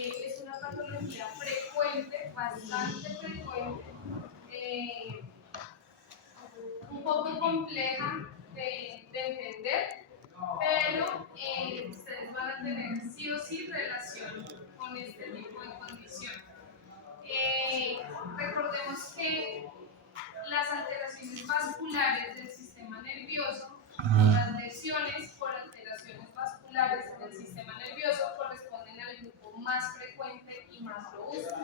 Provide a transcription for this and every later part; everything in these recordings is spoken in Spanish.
es una patología frecuente, bastante frecuente, un poco compleja de entender, pero ustedes van a tener sí o sí relación con este tipo de condición. Recordemos que las alteraciones vasculares del sistema nervioso, las lesiones por alteraciones vasculares en el sistema nervioso corresponden al grupo más frecuente y más robusto.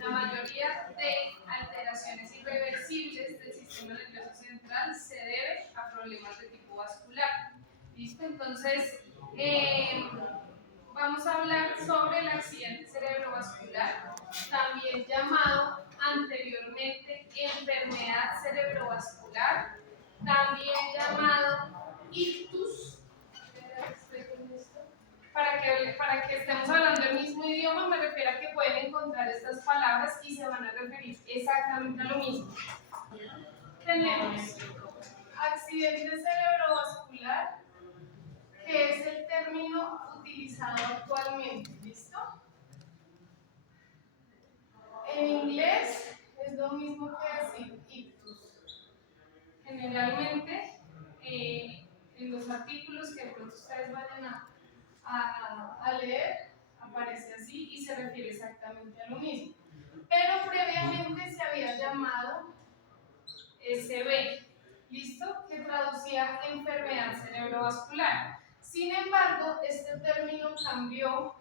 La mayoría de alteraciones irreversibles del sistema nervioso central se debe a problemas de tipo vascular. ¿Listo? Entonces, vamos a hablar sobre el accidente cerebrovascular, también llamado anteriormente enfermedad cerebrovascular, también llamado ictus. Para que estemos hablando el mismo idioma, me refiero a que pueden encontrar estas palabras y se van a referir exactamente a lo mismo. Tenemos accidente cerebrovascular, que es el término utilizado actualmente. ¿Listo? En inglés es lo mismo que decir ictus. Generalmente, en los artículos que de pronto ustedes vayan a leer, aparece así y se refiere exactamente a lo mismo. Pero previamente se había llamado SB, ¿listo? Que traducía enfermedad cerebrovascular. Sin embargo, este término cambió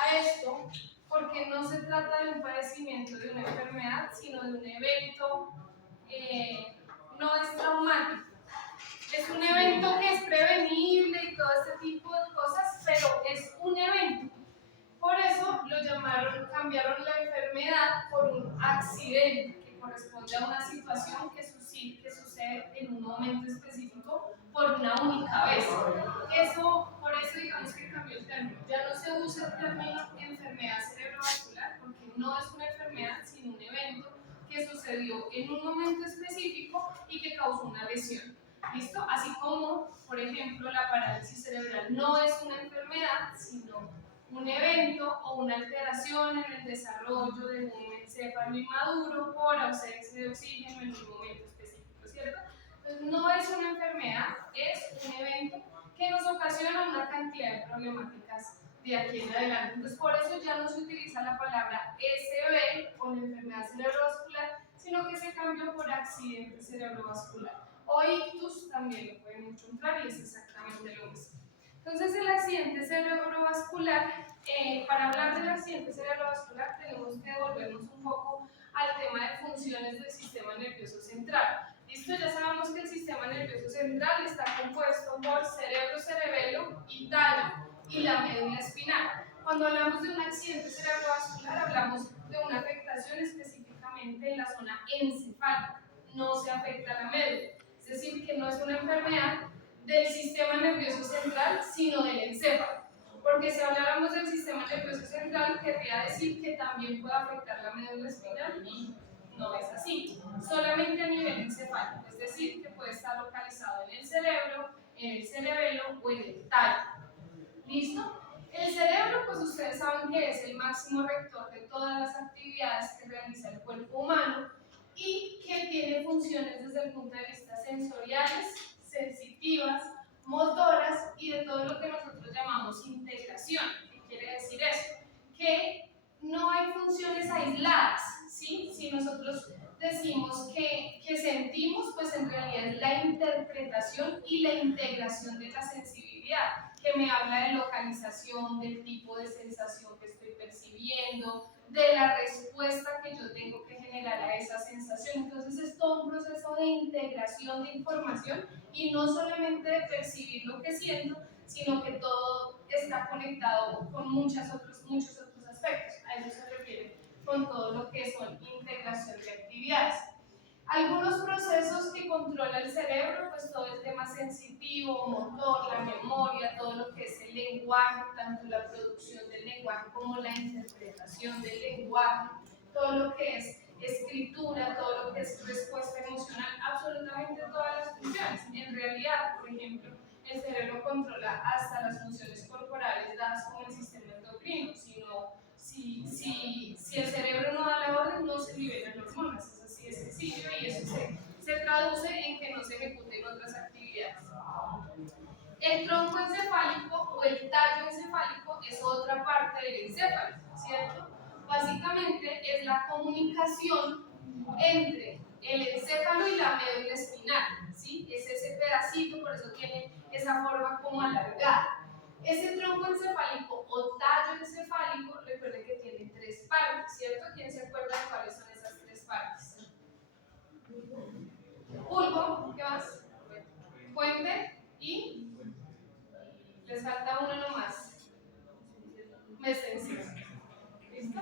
a esto porque no se trata de un padecimiento de una enfermedad, sino de un evento, no es traumático. Es un evento que es prevenible y todo este tipo de cosas, pero es un evento. Por eso cambiaron la enfermedad por un accidente, que corresponde a una situación que sucede en un momento específico por una única vez. Por eso digamos que cambió el término. Ya no se usa el término enfermedad cerebrovascular, porque no es una enfermedad, sino un evento que sucedió en un momento específico y que causó una lesión. ¿Listo? Así como, por ejemplo, la parálisis cerebral no es una enfermedad, sino un evento o una alteración en el desarrollo de un encéfalo inmaduro por ausencia de oxígeno en un momento específico, ¿cierto? Entonces, no es una enfermedad, es un evento que nos ocasiona una cantidad de problemáticas de aquí en adelante. Entonces, por eso ya no se utiliza la palabra SB con enfermedad cerebrovascular, sino que se cambió por accidente cerebrovascular. O ictus también lo pueden encontrar y es exactamente lo mismo. Entonces, el accidente cerebrovascular, para hablar del accidente cerebrovascular, tenemos que devolvernos un poco al tema de funciones del sistema nervioso central. ¿Listo? Ya sabemos que el sistema nervioso central está compuesto por cerebro, cerebelo y tallo y la médula espinal. Cuando hablamos de un accidente cerebrovascular, hablamos de una afectación específicamente en la zona encefálica. No se afecta la médula. Es decir, que no es una enfermedad del sistema nervioso central, sino del encéfalo. Porque si habláramos del sistema nervioso central, querría decir que también puede afectar la médula espinal y no es así. Solamente a nivel encefálico, es decir, que puede estar localizado en el cerebro, en el cerebelo o en el tallo. ¿Listo? El cerebro, pues ustedes saben que es el máximo rector de todas las actividades que realiza el cuerpo humano y que tiene funciones desde el punto de vista sensoriales, sensitivas, motoras y de todo lo que nosotros llamamos integración. ¿Qué quiere decir eso? Que no hay funciones aisladas, ¿sí? Si nosotros decimos que sentimos, pues en realidad es la interpretación y la integración de la sensibilidad, que me habla de localización, del tipo de sensación que estoy percibiendo, de la respuesta que yo tengo que generar a esa sensación. Entonces es todo un proceso de integración de información y no solamente de percibir lo que siento, sino que todo está conectado con muchos otros aspectos. A eso se refiere con todo lo que son integración de actividades. Algunos procesos que controla el cerebro, pues todo el tema sensitivo, motor, la memoria, todo lo que es el lenguaje, tanto la producción del lenguaje como la interpretación del lenguaje, todo lo que es escritura, todo lo que es respuesta emocional, absolutamente todas las funciones. En realidad, por ejemplo, el cerebro controla hasta las funciones corporales dadas con el sistema endocrino. si el cerebro no da la orden, no se liberan hormonas. Es así de sencillo y eso se traduce en que no se ejecuten otras actividades. El tronco encefálico o el tallo encefálico es otra parte del encéfalo, ¿cierto? Básicamente es la comunicación entre el encéfalo y la médula espinal, ¿sí? Es ese pedacito, por eso tiene esa forma como alargada. Ese tronco encefálico o tallo encefálico, recuerden que tiene tres partes, ¿cierto? ¿Quién se acuerda de cuáles son esas tres partes? Bulbo, ¿qué más? Puente y les falta uno nomás. Mesencio. ¿Listo?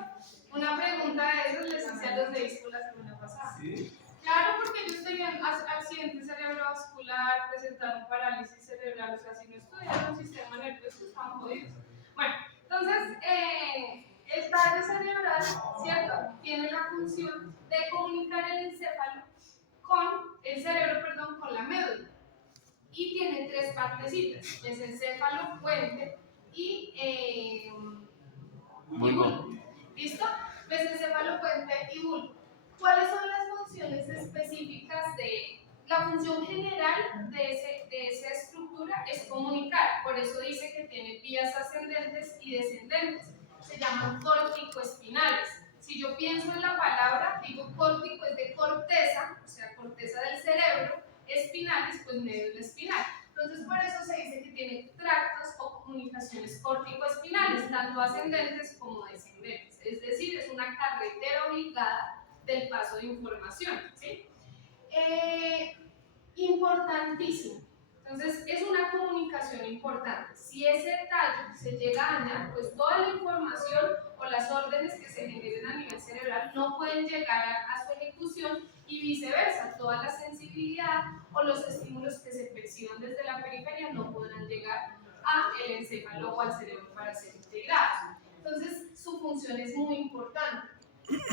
Una pregunta de esos les hice a los de ISCO la semana pasada. ¿Sí? Claro, porque ellos tenían accidente cerebrovascular, presentaron parálisis cerebral, o sea, si no estudiaron sistema nervioso, estaban jodidos. Bueno, entonces, el tallo cerebral, ¿cierto? Tiene la función de comunicar el encéfalo con el cerebro, perdón, con la médula. Y tiene tres partecitas: mesencéfalo, puente y bulbo. ¿Listo? Mesencéfalo, puente y bulbo. ¿Cuáles son las funciones específicas de la función general de esa estructura? Es comunicar. Por eso dice que tiene vías ascendentes y descendentes. Se llaman córtico-espinales. Si yo pienso en la palabra, digo córtico es de corteza, o sea, corteza del cerebro, espinales, pues médula espinal. Entonces, por eso se dice que tiene tractos o comunicaciones córtico-espinales, tanto ascendentes como descendentes. Es decir, es una carretera obligada del paso de información, ¿sí? Importantísimo. Entonces, es una comunicación importante. Si ese tallo se llega a dañar, pues toda la información o las órdenes que se generen a nivel cerebral no pueden llegar a su ejecución y viceversa. Toda la sensibilidad o los estímulos que se perciban desde la periferia no podrán llegar al encéfalo o al cerebro para ser integrados. Entonces, su función es muy importante.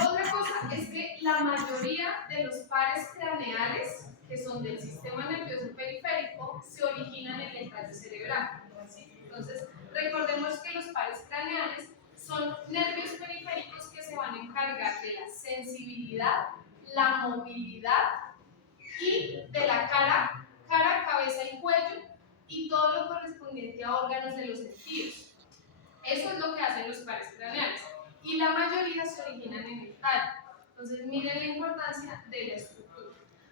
Otra cosa es que la mayoría de los pares craneales que son del sistema nervioso periférico se originan en el tallo cerebral, ¿sí? Entonces, recordemos que los pares craneales son nervios periféricos que se van a encargar de la sensibilidad, la movilidad y de la cara, cabeza y cuello y todo lo correspondiente a órganos de los sentidos. Eso es lo que hacen los pares craneales y la mayoría se originan en el tallo. Entonces, miren la importancia de la estructura.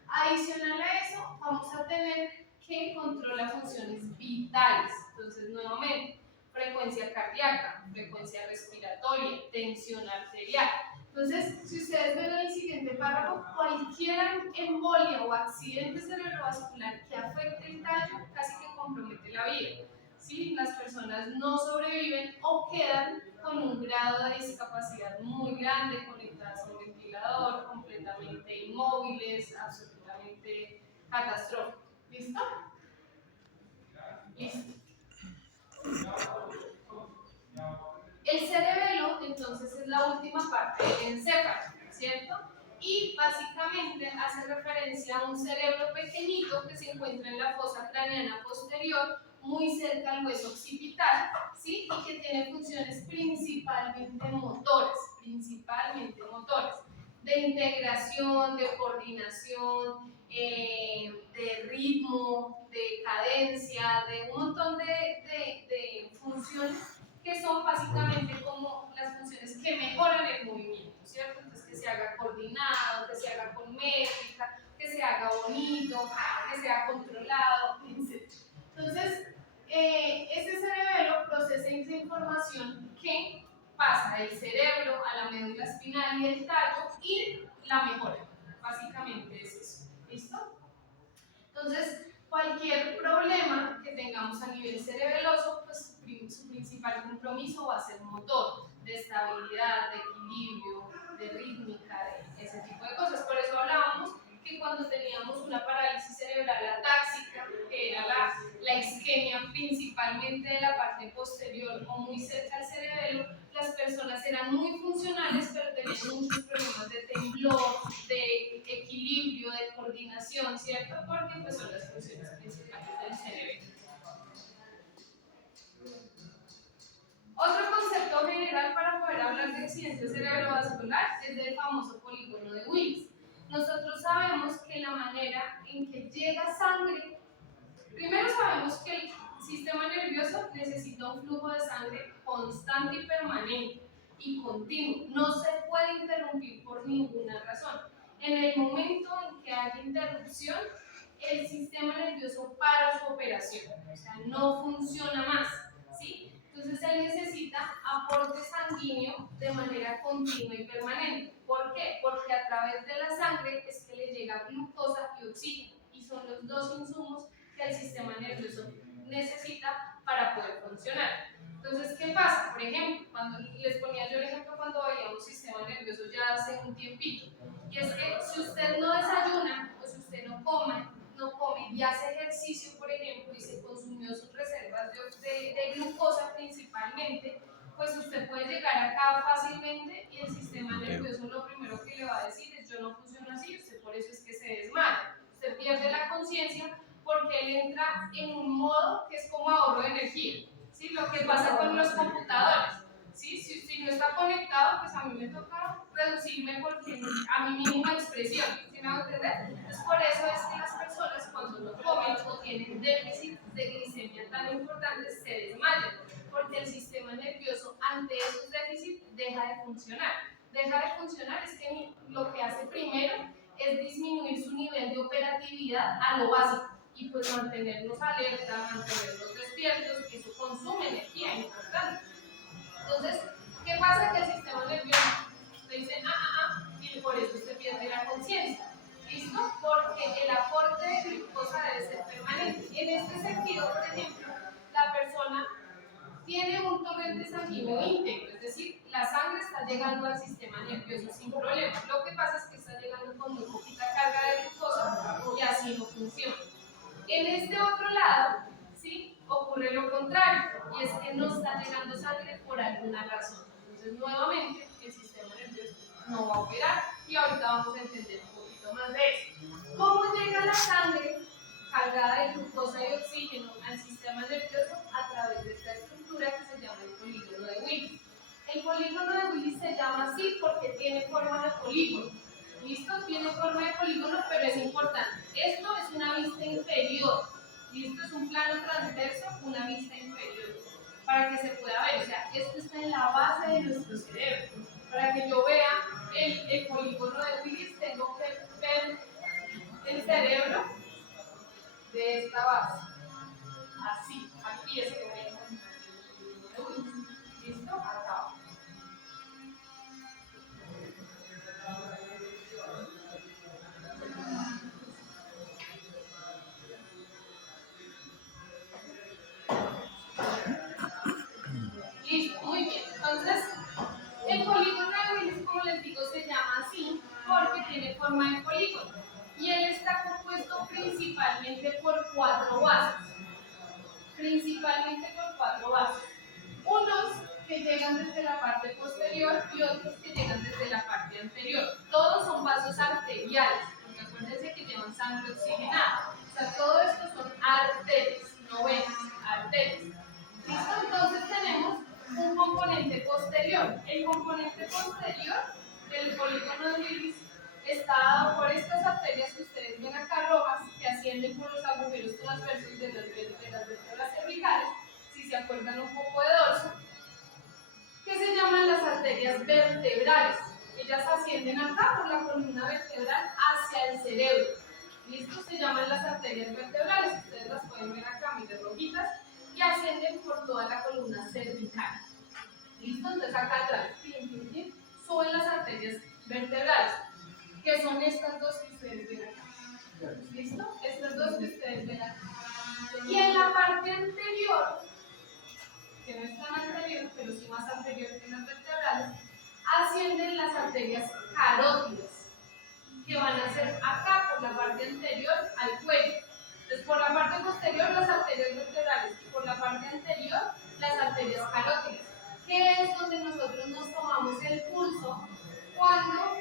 Adicional a eso, vamos a tener que controla funciones vitales. Entonces, nuevamente, frecuencia cardíaca, frecuencia respiratoria, tensión arterial. Entonces, si ustedes ven en el siguiente párrafo, cualquier embolia o accidente cerebrovascular que afecte el tallo casi que compromete la vida. ¿Sí? Las personas no sobreviven o quedan con un grado de discapacidad muy grande, conectadas a un ventilador, completamente inmóviles, absolutamente catastrófico. ¿Listo? Listo. El cerebelo, entonces, es la última parte del encéfalo, ¿cierto? Y básicamente hace referencia a un cerebro pequeñito que se encuentra en la fosa craneana posterior, muy cerca al hueso occipital, ¿sí? Y que tiene funciones principalmente motoras, de integración, de coordinación, de ritmo, de cadencia, de un montón de funciones que son básicamente como las funciones que mejoran el movimiento, ¿cierto? Entonces, que se haga coordinado, que se haga con métrica, que se haga bonito, que sea controlado, etc. Entonces, ese cerebelo procesa esa información que pasa del cerebro a la médula espinal y el tallo y la mejora. Básicamente es eso. ¿Listo? Entonces, cualquier problema que tengamos a nivel cerebeloso, pues su principal compromiso va a ser motor, de estabilidad, de equilibrio, de rítmica, de ese tipo de cosas. Por eso hablábamos que cuando teníamos una parálisis cerebral atáxica, que era la isquemia principalmente de la parte posterior o muy cerca al cerebelo, las personas eran muy funcionales, pero tenían muchos problemas de temblor, de equilibrio, de coordinación, ¿cierto? Porque pues son las funciones principales del cerebro. Otro concepto general para poder hablar de este cerebrovascular es del famoso polígono de Willis. Nosotros sabemos que la manera en que llega sangre, primero sabemos que el sistema nervioso necesita un flujo de sangre constante y permanente y continuo. No se puede interrumpir por ninguna razón. En el momento en que haya interrupción, el sistema nervioso para su operación, o sea, no funciona más, ¿sí? Entonces él necesita aporte sanguíneo de manera continua y permanente. ¿Por qué? Porque a través de la sangre es que le llega glucosa y oxígeno, y son los dos insumos que el sistema nervioso necesita para poder funcionar. Entonces, ¿qué pasa? Por ejemplo, cuando les ponía yo el ejemplo cuando veíamos sistema nervioso ya hace un tiempito, y es que si usted no desayuna o si usted no come y hace ejercicio, por ejemplo, y se consumió sus reservas de glucosa principalmente, pues usted puede llegar acá fácilmente y el sistema nervioso lo primero que le va a decir es: yo no funciono así, usted por eso es que se desmaya, usted pierde la conciencia porque él entra en un modo que es como ahorro de energía, ¿sí? Lo que pasa con los computadores, ¿sí? Si usted no está conectado, pues a mí me toca reducirme porque a mi mínima expresión, ¿sí me hago entender? Entonces por eso es que las personas cuando no comen o tienen déficit de glicemia tan importantes se desmayan, porque el sistema nervioso ante esos déficits deja de funcionar. Deja de funcionar es que lo que hace primero es disminuir su nivel de operatividad a lo básico y pues mantenernos alerta, mantenernos despiertos, que eso consume energía importante. Entonces, ¿qué pasa? Que el sistema nervioso le dice y por eso se pierde la conciencia. ¿Listo? Porque el aporte de glucosa debe ser permanente. En este sentido, por ejemplo, la persona tiene un torrente sanguíneo íntegro, es decir, la sangre está llegando al sistema nervioso sin problema. Lo que pasa es que está llegando con muy poquita carga de glucosa y así no funciona. En este otro lado, ¿sí? Ocurre lo contrario, y es que no está llegando sangre por alguna razón. Entonces, nuevamente, el sistema nervioso no va a operar y ahorita vamos a entender un poquito más de eso. ¿Cómo llega la sangre cargada de glucosa y oxígeno al sistema nervioso? A través de esta estructura que se llama el polígono de Willis. El polígono de Willis se llama así porque tiene forma de polígono. ¿Listo? Tiene forma de polígono, pero es importante. Esto es una vista inferior. ¿Listo? Es un plano transverso, una vista inferior. Para que se pueda ver. O sea, esto está en la base de nuestro cerebro. Para que yo vea el polígono de Willis, tengo que ver el cerebro de esta base. Así. Aquí es que veo. ¿Listo? Acá. Listo, muy bien. Entonces, el polígono de Willis, como les digo, se llama así porque tiene forma de polígono. Y él está compuesto principalmente por 4 vasos. Principalmente por 4 vasos. Unos que llegan desde la parte posterior y otros que llegan desde la parte anterior. Todos son vasos arteriales, porque acuérdense que llevan sangre oxigenada. O sea, todo esto son arterias, no venas, arterias. ¿Listo? Entonces tenemos un componente posterior. El componente posterior del polígono de Willis está dado por estas arterias que ustedes ven acá rojas, que ascienden por los agujeros transversos de las vértebras cervicales, si se acuerdan un poco de dorso, que se llaman las arterias vertebrales. Ellas ascienden acá por la columna vertebral hacia el cerebro. ¿Listo? Se llaman las arterias vertebrales. Ustedes las pueden ver acá, miren, rojitas, y ascienden por toda la columna cervical. ¿Listo? Entonces acá atrás, suben las arterias vertebrales, que son estas dos que ustedes ven acá. ¿Listo? Estas dos que ustedes ven acá. Y en la parte anterior, que no es tan anterior, pero sí más anterior que las vertebrales, ascienden las arterias carótidas, que van a ser acá por la parte anterior al cuello. Entonces, por la parte posterior las arterias vertebrales y por la parte anterior las arterias carótidas, que es donde nosotros nos tomamos el pulso cuando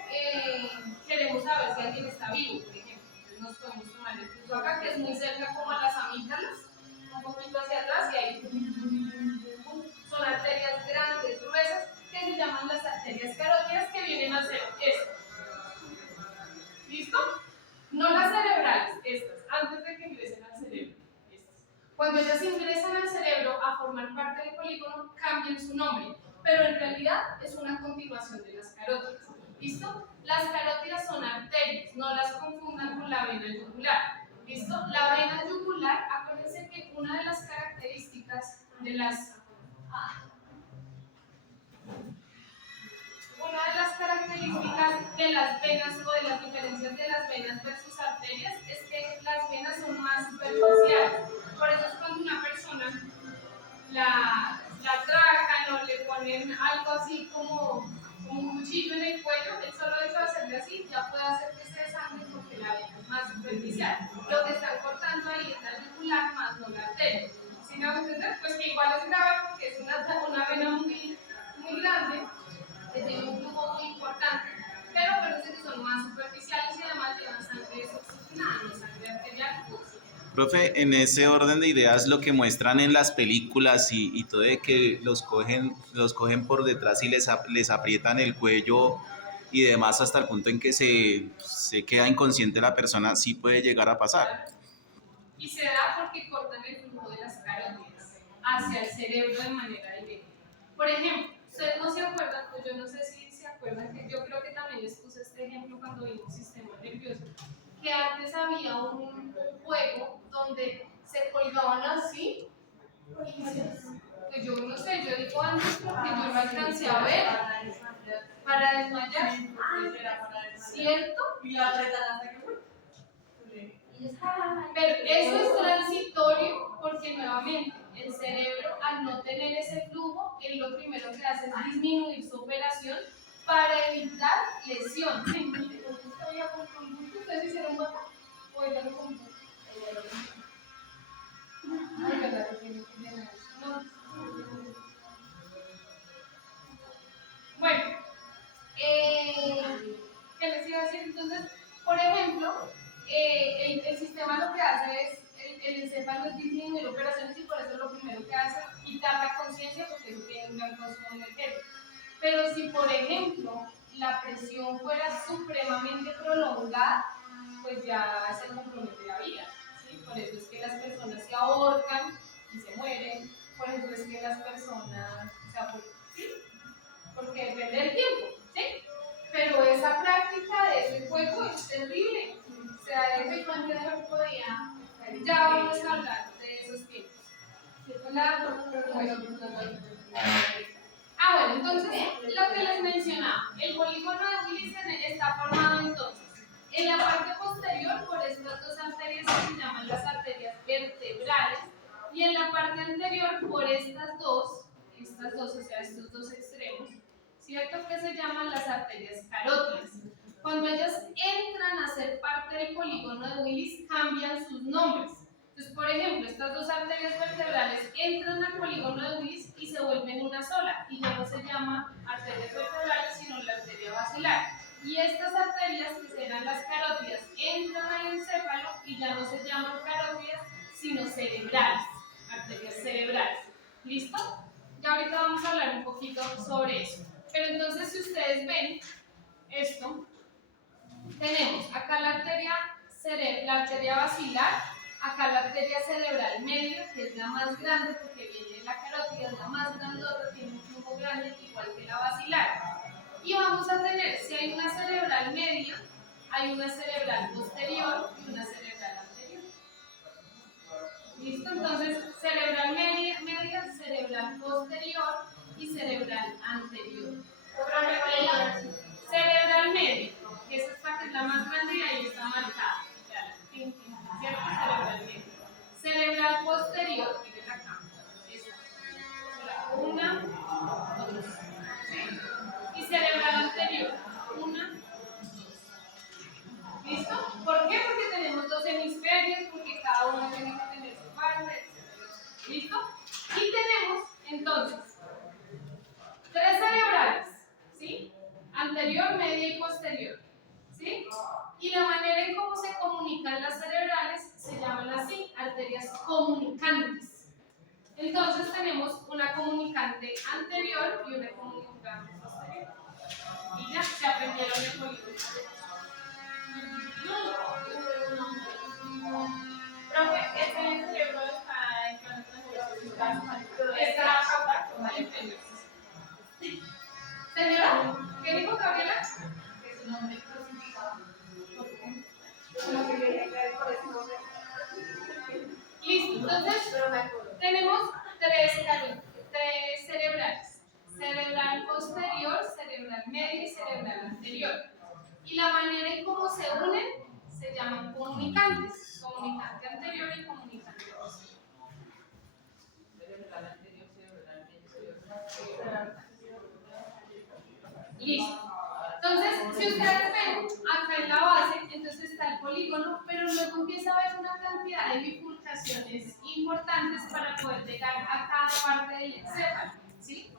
queremos saber si alguien está vivo, por ejemplo. Entonces nos podemos tomar el pulso acá, que es muy cerca como a las amígdalas, un poquito hacia atrás, y ahí son arterias grandes, gruesas, que se llaman las arterias carótidas. Cuando ellas ingresan al cerebro a formar parte del polígono, cambian su nombre, pero en realidad es una continuación de las carótidas. ¿Listo? Las carótidas son arterias, no las confundan con la vena yugular. ¿Listo? La vena yugular, acuérdense que una de las características de las venas o de las diferencias de las venas versus arterias es que las venas son más superficiales. Por eso es cuando una persona la trajan o le ponen algo así como un cuchillo en el cuello, el solo hecho de hacerle así ya puede hacer que se desangre porque la vena es más superficial. Lo que están cortando ahí es la yugular más no la arteria. ¿Sí me van a entender? Pues que igual es grave porque es una vena muy grande que tiene un flujo muy importante, pero parece que son más superficiales y además llevan sangre desoxigenada, no sangre arterial. Profe, en ese orden de ideas, lo que muestran en las películas y todo de que los cogen por detrás y les aprietan el cuello y demás hasta el punto en que se queda inconsciente la persona, sí puede llegar a pasar. Y se da porque cortan el flujo de las carótidas hacia el cerebro de manera directa. Por ejemplo, ustedes no se acuerdan, o yo no sé si se acuerdan, que yo creo que también les puse este ejemplo cuando vimos sistema nervioso, que antes había un juego donde se colgaban así y pues yo no sé, yo digo antes porque yo no alcancé a ver para desmayar, ¿cierto? Pero eso es transitorio porque nuevamente el cerebro al no tener ese flujo, él lo primero que hace es disminuir su operación para evitar lesión. ¿Ustedes hicieron bota? ¿O ella lo compró? Ay, verdad que tiene que llenar eso. No. Bueno, ¿qué les iba a decir? Entonces, por ejemplo, el sistema lo que hace es, el encéfalo es disminuir operaciones y por eso lo primero que hace es quitar la conciencia porque eso tiene un gran consumo energético. Pero si, por ejemplo, la presión fuera supremamente prolongada, pues ya se compromete la vida. ¿Sí? Por eso es que las personas se ahorcan y se mueren, por eso es que las personas, o sea, ¿sí? Porque depende del tiempo, ¿sí? Pero esa práctica de ese juego es terrible. O sea, ese cuánto tiempo podía. Ya vamos a hablar de esos tiempos. Bueno, entonces, lo que les mencionaba, el polígono de Willis está formado entonces en la parte posterior por estas dos arterias que se llaman las arterias vertebrales y en la parte anterior por estas dos, o sea, estos dos extremos, ¿cierto? Que se llaman las arterias carótidas. Cuando ellas entran a ser parte del polígono de Willis, cambian sus nombres. Entonces, por ejemplo, estas dos arterias vertebrales entran al polígono de Willis y se vuelven una sola, y ya no se llama arterias vertebrales, sino la arteria basilar. Y estas arterias, que serán las carótidas, entran al encéfalo y ya no se llaman carótidas, sino cerebrales, arterias cerebrales. ¿Listo? Ya ahorita vamos a hablar un poquito sobre eso. Pero entonces, si ustedes ven esto, tenemos acá la arteria basilar, acá la arteria cerebral media, que es la más grande porque viene de la carótida, es la más grandota, tiene un flujo grande igual que la basilar. Y vamos a tener, si hay una cerebral media, hay una cerebral posterior y una cerebral anterior. ¿Listo? Entonces, cerebral media, cerebral posterior y cerebral anterior. Cerebral media, que es esta que es la más grande y ahí está marcada. ¿Cierto? Cerebral media. Cerebral posterior, miren acá. Esta. Una, dos. ¿Sí? Y cerebral anterior. Una, dos. ¿Listo? ¿Por qué? Porque tenemos dos hemisferios, porque cada uno tiene que tener su parte, etc. ¿Listo? Y tenemos, entonces, tres cerebrales, ¿sí? Anterior, media y posterior, ¿sí? Y la manera en cómo se comunican las cerebrales se llaman así, arterias comunicantes. Entonces tenemos una comunicante anterior y una comunicante posterior. Y ya se aprendieron el polígono. Profe, ¿ese cerebro está en ¿Qué dijo Gabriela? Que es un hombre crucificado. ¿Por qué? Listo, entonces tenemos tres cerebrales: cerebral posterior, cerebral medio y cerebral anterior. Y la manera en cómo se unen se llaman comunicantes: comunicante anterior y comunicante posterior. Listo. Entonces, si ustedes ven, acá en la base, entonces está el polígono, pero luego empieza a haber una cantidad de bifurcaciones importantes para poder llegar a cada parte del encéfalo, ¿sí?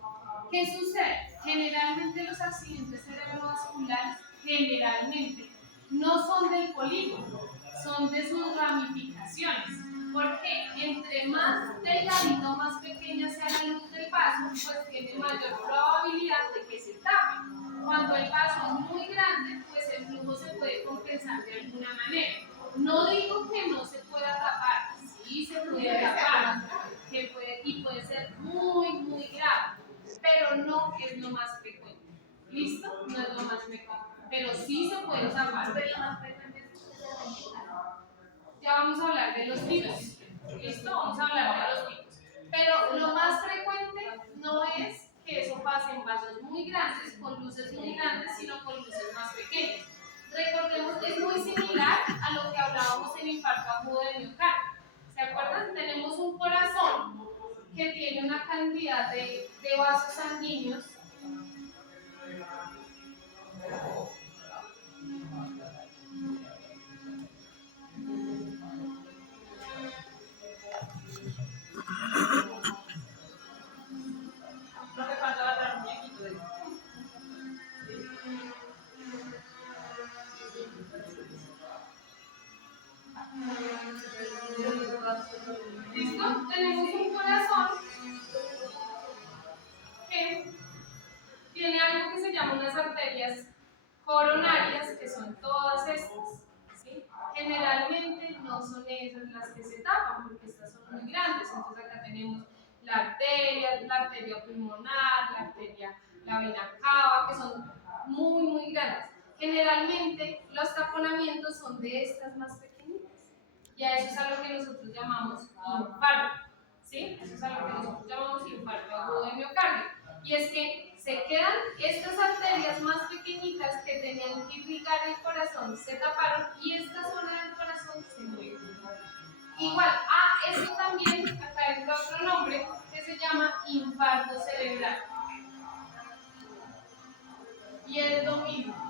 ¿Qué sucede? Generalmente los accidentes cerebrovasculares, generalmente, no son del polígono, son de sus ramificaciones. Porque entre más delgadito, más pequeña sea la luz del vaso, pues tiene mayor probabilidad de que se tape. Cuando el vaso es muy grande, pues el flujo se puede compensar de alguna manera. No digo que no se pueda tapar, sí se puede tapar, y puede ser muy, muy grave, pero no es lo más frecuente. ¿Listo? No es lo más frecuente, pero sí se puede tapar. Pero lo más frecuente es que se repita. Ya vamos a hablar de los tipos. ¿Listo? Vamos a hablar de los tipos. Pero lo más frecuente no es que eso pase en vasos muy grandes, con luces muy grandes, sino con luces más pequeñas. Recordemos que es muy similar a lo que hablábamos en infarto agudo de miocardio. ¿Se acuerdan? Tenemos un corazón que tiene una cantidad de vasos sanguíneos. ¿Listo? Tenemos un corazón que tiene algo que se llama unas arterias coronarias, que son todas estas, ¿sí? Generalmente no son esas las que se tapan, porque estas son muy grandes. Entonces acá tenemos la arteria pulmonar, la vena cava, que son muy, muy grandes. Generalmente los taponamientos son de estas más pequeñitas. Y a eso es a lo que nosotros llamamos infarto, ¿sí? Eso es a lo que nosotros llamamos infarto agudo de miocardio. Y es que se quedan estas arterias más pequeñitas que tenían que irrigar el corazón, se taparon y esta zona del corazón se mueve. Igual, esto también, acá entra otro nombre que se llama infarto cerebral. Y es lo mismo.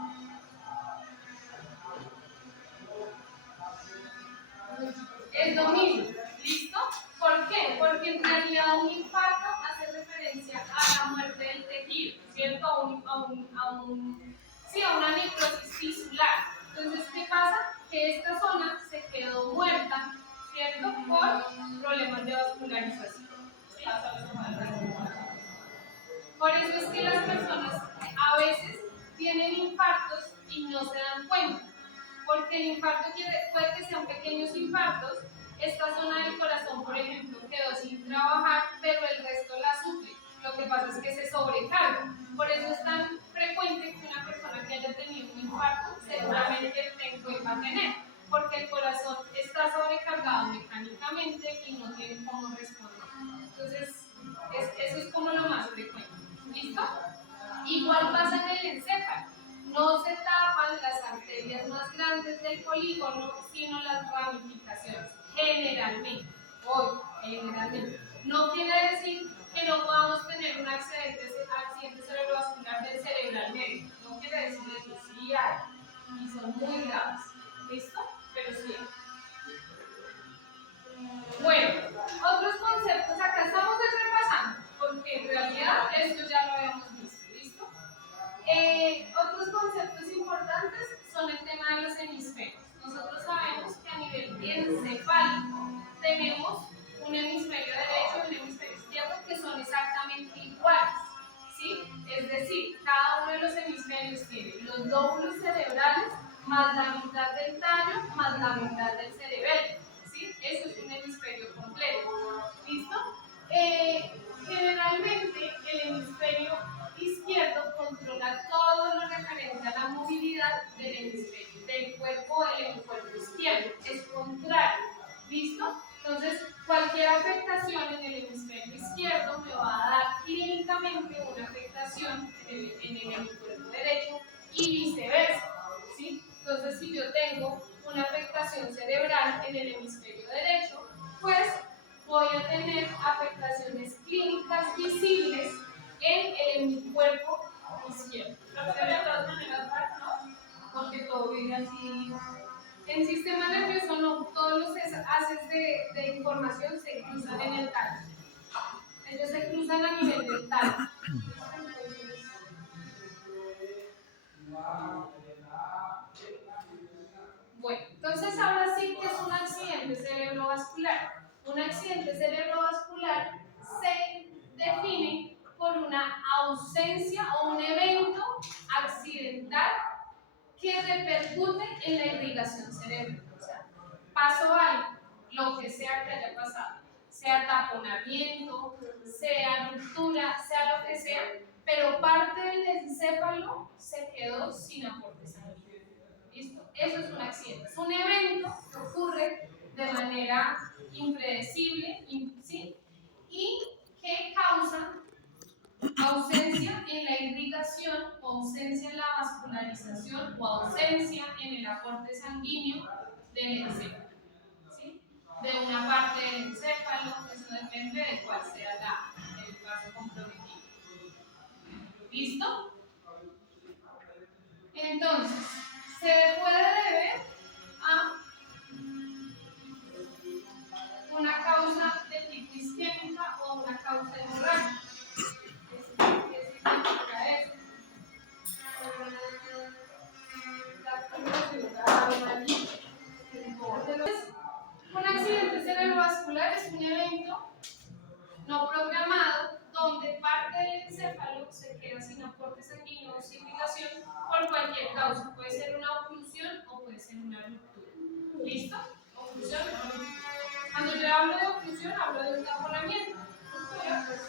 Es lo mismo, ¿listo? ¿Por qué? Porque en realidad un infarto hace referencia a la muerte del tejido, ¿cierto? A una necrosis fisular. Entonces, ¿qué pasa? Que esta zona se quedó muerta, ¿cierto? Por problemas de vascularización. ¿Sí? Por eso es que las personas a veces tienen infartos y no se dan cuenta. Porque el infarto puede que sean pequeños infartos. Esta zona del corazón, por ejemplo, quedó sin trabajar, pero el resto la sufre. Lo que pasa es que se sobrecarga. Por eso es tan frecuente que una persona que haya tenido un infarto seguramente va a tener, porque el corazón está sobrecargado mecánicamente y no tiene cómo responder. Entonces, eso es como lo más frecuente. ¿Listo? Igual pasa en el encéfalo. No se tapan las arterias más grandes del polígono, sino las ramificaciones. Generalmente. Generalmente. No quiere decir que no podamos tener un accidente cerebrovascular del cerebral medio. No quiere decir eso. Sí hay. Y son muy graves. ¿Listo? Pero sí hay. Bueno, otros conceptos. Acá estamos repasando, porque en realidad esto ya lo habíamos visto. ¿Listo? Otros conceptos importantes son el tema de los hemisferios. Nosotros sabemos que a nivel encefálico tenemos un hemisferio derecho y un hemisferio izquierdo que son exactamente iguales, ¿sí? Es decir, cada uno de los hemisferios tiene los lóbulos cerebrales más la mitad del tallo más la mitad del cerebelo, ¿sí? Eso es un hemisferio completo. ¿Listo? Generalmente el hemisferio izquierdo controla todo afectación en el hemisferio derecho y viceversa, ¿sí? Entonces, si yo tengo una afectación cerebral en el hemisferio derecho, pues voy a tener afectaciones clínicas visibles en el cuerpo izquierdo. Pero de todas maneras, ¿no? Porque todo viene así. En sistema nervioso no, todos los haces de información se cruzan en el tálamo. Ellos se cruzan a nivel del tálamo. Bueno, entonces ahora sí que es un accidente cerebrovascular. Un accidente cerebrovascular se define por una ausencia o un evento accidental que repercute en la irrigación cerebral. O sea, pasó algo, lo que sea que haya pasado, sea taponamiento, sea ruptura, sea lo que sea, pero parte del encéfalo se quedó sin aporte sanguíneo. ¿Listo? Eso es un accidente. Es un evento que ocurre de manera impredecible, ¿sí? Y que causa ausencia en la irrigación, ausencia en la vascularización o ausencia en el aporte sanguíneo del encéfalo, ¿sí? De una parte del encéfalo, eso depende de cuál sea el vaso comprometido. ¿Listo? Entonces, se puede deber a una causa de tipo isquémica o una causa hemorrágica. ¿Qué significa eso? Un accidente cerebrovascular es un evento no programado donde parte del encéfalo se queda sin aporte sanguíneo o sin irrigación por cualquier causa. Puede ser una oclusión o puede ser una ruptura. ¿Listo? Oclusión o ruptura. Cuando yo hablo de oclusión, hablo de un taponamiento. Ruptura, pues,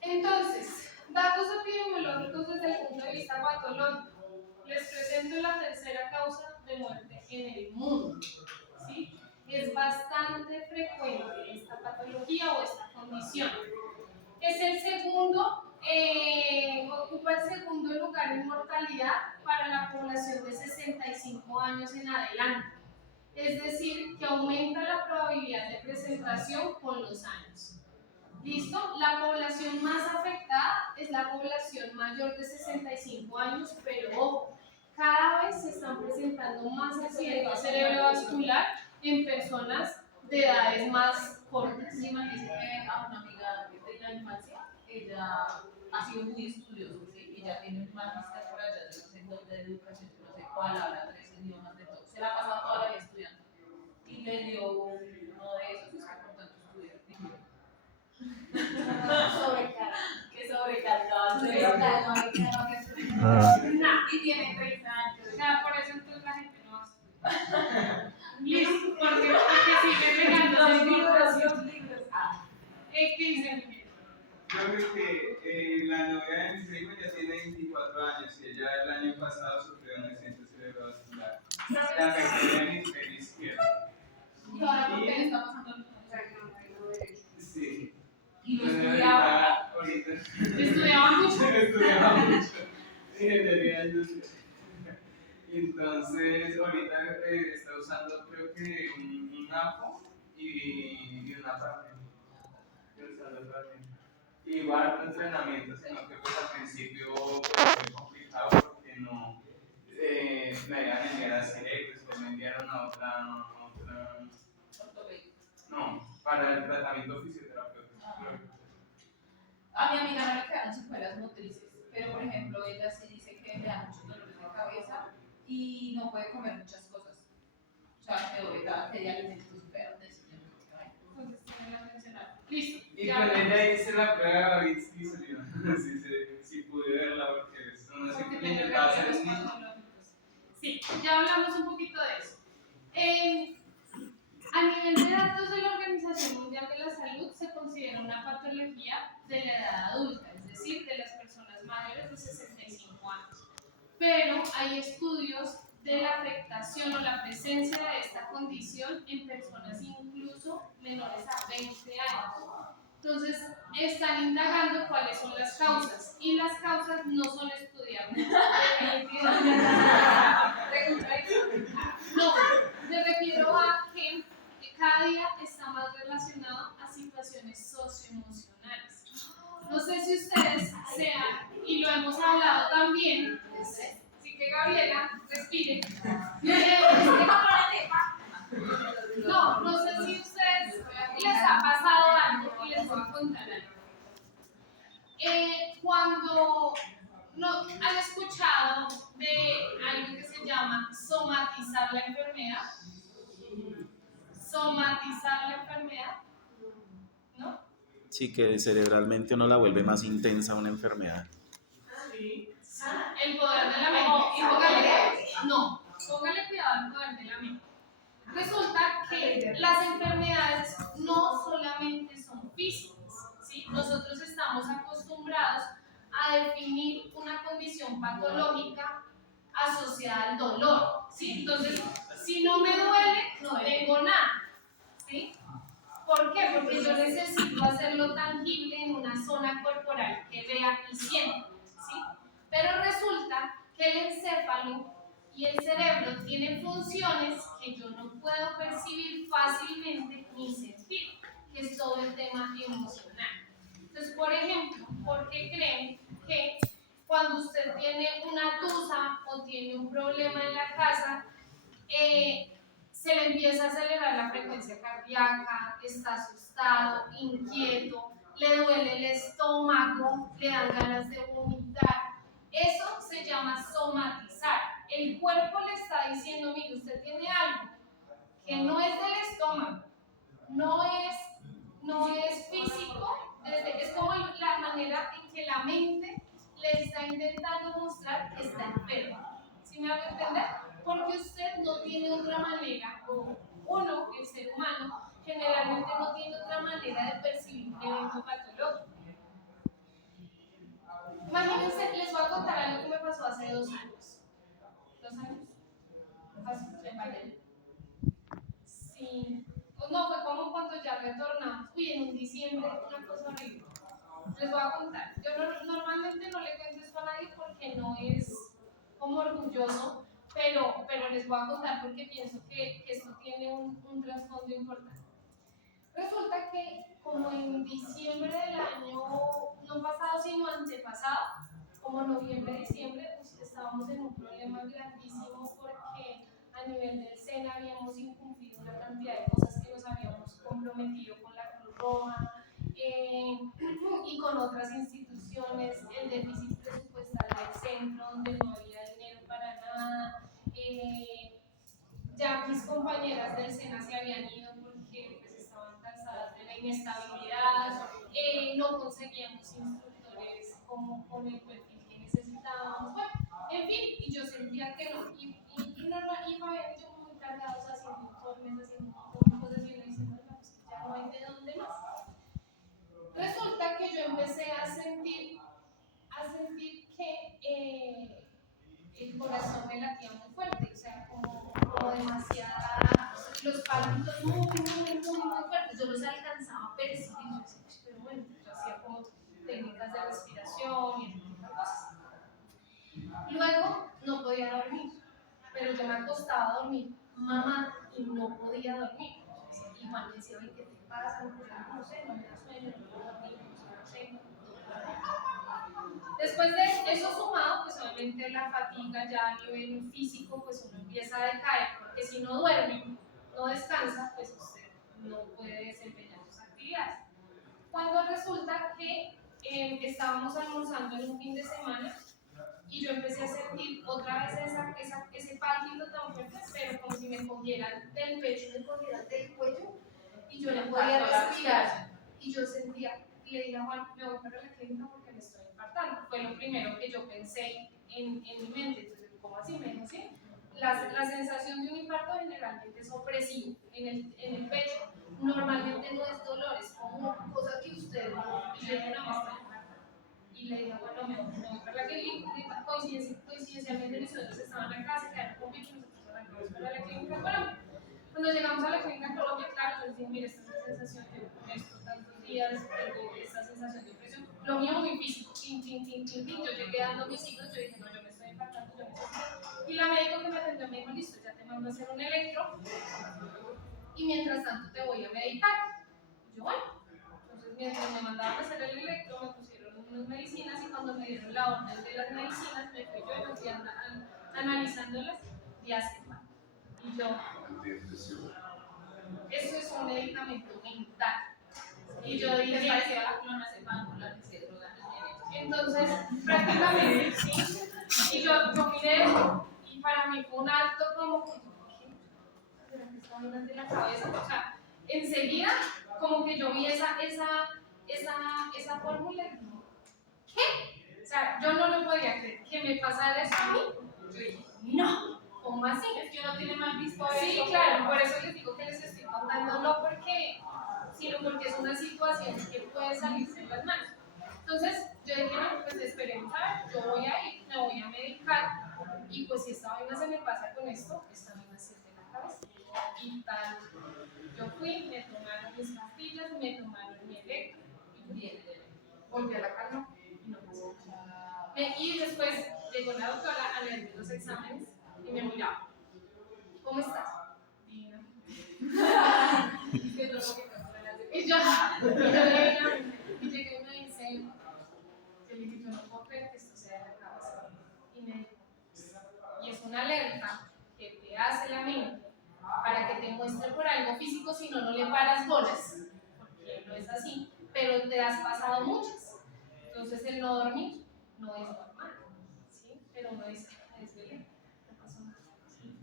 entonces, datos epidemiológicos desde el punto de vista patológico. Les presento la tercera causa de muerte en el mundo. ¿Sí? Es bastante frecuente esta patología o esta condición. Es el segundo, ocupa el segundo lugar en mortalidad para la población de 65 años en adelante. Es decir, que aumenta la probabilidad de presentación con los años. ¿Listo? La población más afectada es la población mayor de 65 años, pero ojo, cada vez se están presentando más accidentes cerebrovascular en personas de edades más cortas. Sí, me dice que a una amiga de la infancia, ella ha sido muy estudiosa, ¿sí? Ella tiene un magíster por allá, yo no sé dónde, de educación, yo no sé cuál, habla 3 idiomas de todo. Se la ha pasado toda la vida estudiando. Y le dio uno de esos, es que por tanto estudiar. Que sobrecargado, y tiene 30 años. O sea, por eso entonces la gente no hace. Listo, porque sigue pegando Los de libros. ¿Qué dicen? Yo creo que la novia de mi primo ya tiene 24 años y ella el año pasado sufrió un accidente cerebrovascular. La afectó el hemisferio izquierdo. ¿Y ahora por qué le está pasando el Sí. Y lo Bueno, estudiaba. ahorita ¿Estudiaba mucho? estudiaba mucho. Ingeniería industrial. Entonces, ahorita está usando, creo que un APO y una parte. Igual harto entrenamiento, sino que pues al principio fue complicado porque no me iban a enviar a CIREC, después me enviaron a otra, no, para el tratamiento fisioterapéutico. A mi amiga no le quedan secuelas motrices, pero por ejemplo ella sí dice que le da muchos dolores de cabeza y no puede comer muchas cosas. O sea, que ahorita que ella alimentos verdes. Entonces tiene la mencionar. Listo. Y Ya pues hablamos. ella hice la prueba de Bits y salió. Sí pude verla porque eso no Porque sé qué tiene intentaba hacer reacciones es patológicas. Sí, ya hablamos un poquito de eso. A nivel de datos de la Organización Mundial de la Salud, se considera una patología de la edad adulta, es decir, de las personas mayores de 65 años. Pero hay estudios de la afectación o la presencia de esta condición en personas incluso menores a 20 años. Entonces, están indagando cuáles son las causas. Y las causas no son estudiadas. No, me refiero a que cada día está más relacionado a situaciones socioemocionales. No sé si ustedes sean, y lo hemos hablado también, así que Gabriela, respire. No sé si a ustedes les ha pasado algo y les voy a contar algo. Cuando no, han escuchado de algo que se llama somatizar la enfermedad, somatizar la enfermedad, ¿no? Sí, que cerebralmente uno la vuelve más intensa una enfermedad. El poder de la mente. Y póngale cuidado al poder de la mente. Resulta que las enfermedades no solamente son físicas, ¿sí? Nosotros estamos acostumbrados a definir una condición patológica asociada al dolor, ¿sí? Entonces, si no me duele, no tengo nada, ¿sí? ¿Por qué? Porque yo necesito hacerlo tangible en una zona corporal que vea y sienta, ¿sí? Pero resulta que el encéfalo y el cerebro tienen funciones que yo no puedo percibir fácilmente ni sentir, que es todo el tema emocional. Entonces, por ejemplo, ¿por qué creen que cuando usted tiene una tusa o tiene un problema en la casa, se le empieza a acelerar la frecuencia cardíaca, está asustado, inquieto, le duele el estómago, le dan ganas de vomitar? Eso se llama somatizar. El cuerpo le está diciendo, mire, usted tiene algo que no es del estómago, no es físico, es como la manera en que la mente le está intentando mostrar que está enfermo. ¿Sí me hago entender? Porque usted no tiene otra manera, o uno, el ser humano, generalmente no tiene otra manera de percibir un evento patológico. Imagínense, les voy a contar algo que me pasó hace 2 años. ¿2 años? Pasó en pandemia. Sí. No, fue como cuando ya retornamos. Uy, en un diciembre, una cosa horrible. Les voy a contar. Yo normalmente no le cuento esto a nadie porque no es como orgulloso, pero les voy a contar porque pienso que esto tiene un trasfondo importante. Resulta que como en diciembre del año, no pasado sino antepasado, como noviembre, diciembre, pues estábamos en un problema grandísimo porque a nivel del SENA habíamos incumplido una cantidad de cosas que nos habíamos comprometido con la Cruz Roja y con otras instituciones, el déficit presupuestal del centro donde no había dinero para nada. Ya mis compañeras del SENA se habían ido porque pues, estaban cansadas de la inestabilidad, no conseguíamos instructores como con el perfil que necesitábamos, bueno, en fin, y yo sentía que no, y Fabián y yo muy cargados haciendo informes, haciendo un montón de cosas, y uno diciendo, no, pues ya no hay de dónde más. Resulta que yo empecé a sentir que el corazón me latía muy fuerte, o sea, como demasiada, los pálpitos muy fuertes, yo los alcanzaba a percibir, yo decía, pero bueno, yo hacía como técnicas de respiración y ese tipo de cosas. Luego no podía dormir, pero yo me acostaba a dormir, mamá, y no podía dormir. Y Juan me decía, oye, ¿qué te pasa? No sé, no me da sueño, no puedo dormir, no sé, no puedo dormir. Después de eso sumado, pues obviamente la fatiga ya a nivel físico, pues uno empieza a decaer, porque si no duerme, no descansa, pues usted no puede desempeñar sus actividades. Cuando resulta que estábamos almorzando en un fin de semana y yo empecé a sentir otra vez ese pálpito tan fuerte, pero como si me cogieran del pecho, me cogieran del cuello y yo no podía respirar. Y yo sentía, y le dije a Juan, me voy para la clínica porque me estoy infartando. Fue lo primero que yo pensé en mi mente. Entonces, ¿cómo así? Me dijo, sí. La sensación de un infarto generalmente es opresivo en el pecho. Normalmente no es dolor, es como cosa que usted no. Y yo dije, no, me estoy infartando. Y le dije, bueno, me voy para la clínica. Coincidencialmente mis suegros estaban acá, se quedaron conmigo y nosotros arrancamos para la clínica. Bueno, cuando llegamos a la clínica en Colombia, claro, yo les dije, mire, esta es la sensación de esto tantos días. días tengo esta sensación de opresión. Lo mío muy físico, tin, tin, tin, tin, tin. Yo llegué dando mis signos, yo dije, no, yo me estoy infartando, yo necesito. Y la médico que me atendió me dijo, listo, ya te mando a hacer un electro y mientras tanto te voy a medicar. Y yo, bueno, entonces mientras me mandaban a hacer el electro, me pusieron unas medicinas y cuando me dieron la orden de las medicinas, me fui yo y me fui analizándolas y hace mal. Y yo, eso es un medicamento mental. Y yo Que dije, parecía la clonazepam con la que se drogan los niños. entonces, prácticamente, sí. Y yo miré eso y para mí fue un alto como que, ¿qué? ¿Será que está bien de la cabeza? O sea, enseguida, como que yo vi esa fórmula y dije, ¿qué? O sea, yo no lo podía creer. ¿Que me pasara eso a mí? Yo dije, no, ¿cómo así? Es que uno tiene mal visto Sí, eso. claro, por eso les digo que les estoy contando, no porque, sino porque es una situación que puede salirse de las manos. Entonces, yo dije, no, pues esperemos a ver, yo voy a ir, me voy a medicar, y pues si esta vaina se me pasa con esto, esta vaina se de la cabeza. Y tal, yo fui, me tomaron mis pastillas, me tomaron mi electro, y bien, volví a la calma, y no pasó nada. Y después llegó la doctora a leerme los exámenes, y me miraba, ¿cómo estás? Divina. Y yo llegué y me dice, yo le dije, yo no puedo creer que esto sea de la cabeza. Y me dijo, y es una alerta que te hace la mente para que te muestre por algo físico, si no, no le paras bolas, porque no es así, pero te has pasado muchas. Entonces el no dormir no es normal, ¿sí? Pero uno dice, es violento, no pasó nada. ¿Sí?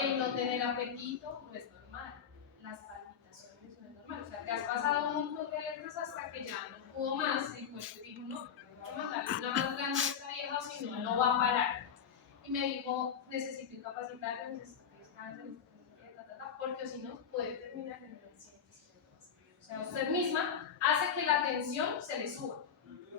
El no tener apetito no es normal, las palpitaciones no es normal, o sea, te has pasado un montón de alertas hasta que ya no pudo más, el cuerpo dijo, no, hay que matarla, la más grande esta vieja, si no, no va a parar. Y me dijo, necesito incapacitarla, necesito que descanse, necesito que porque si no, puede terminar en un accidente cerebrovascular. O sea, usted misma hace que la tensión se le suba.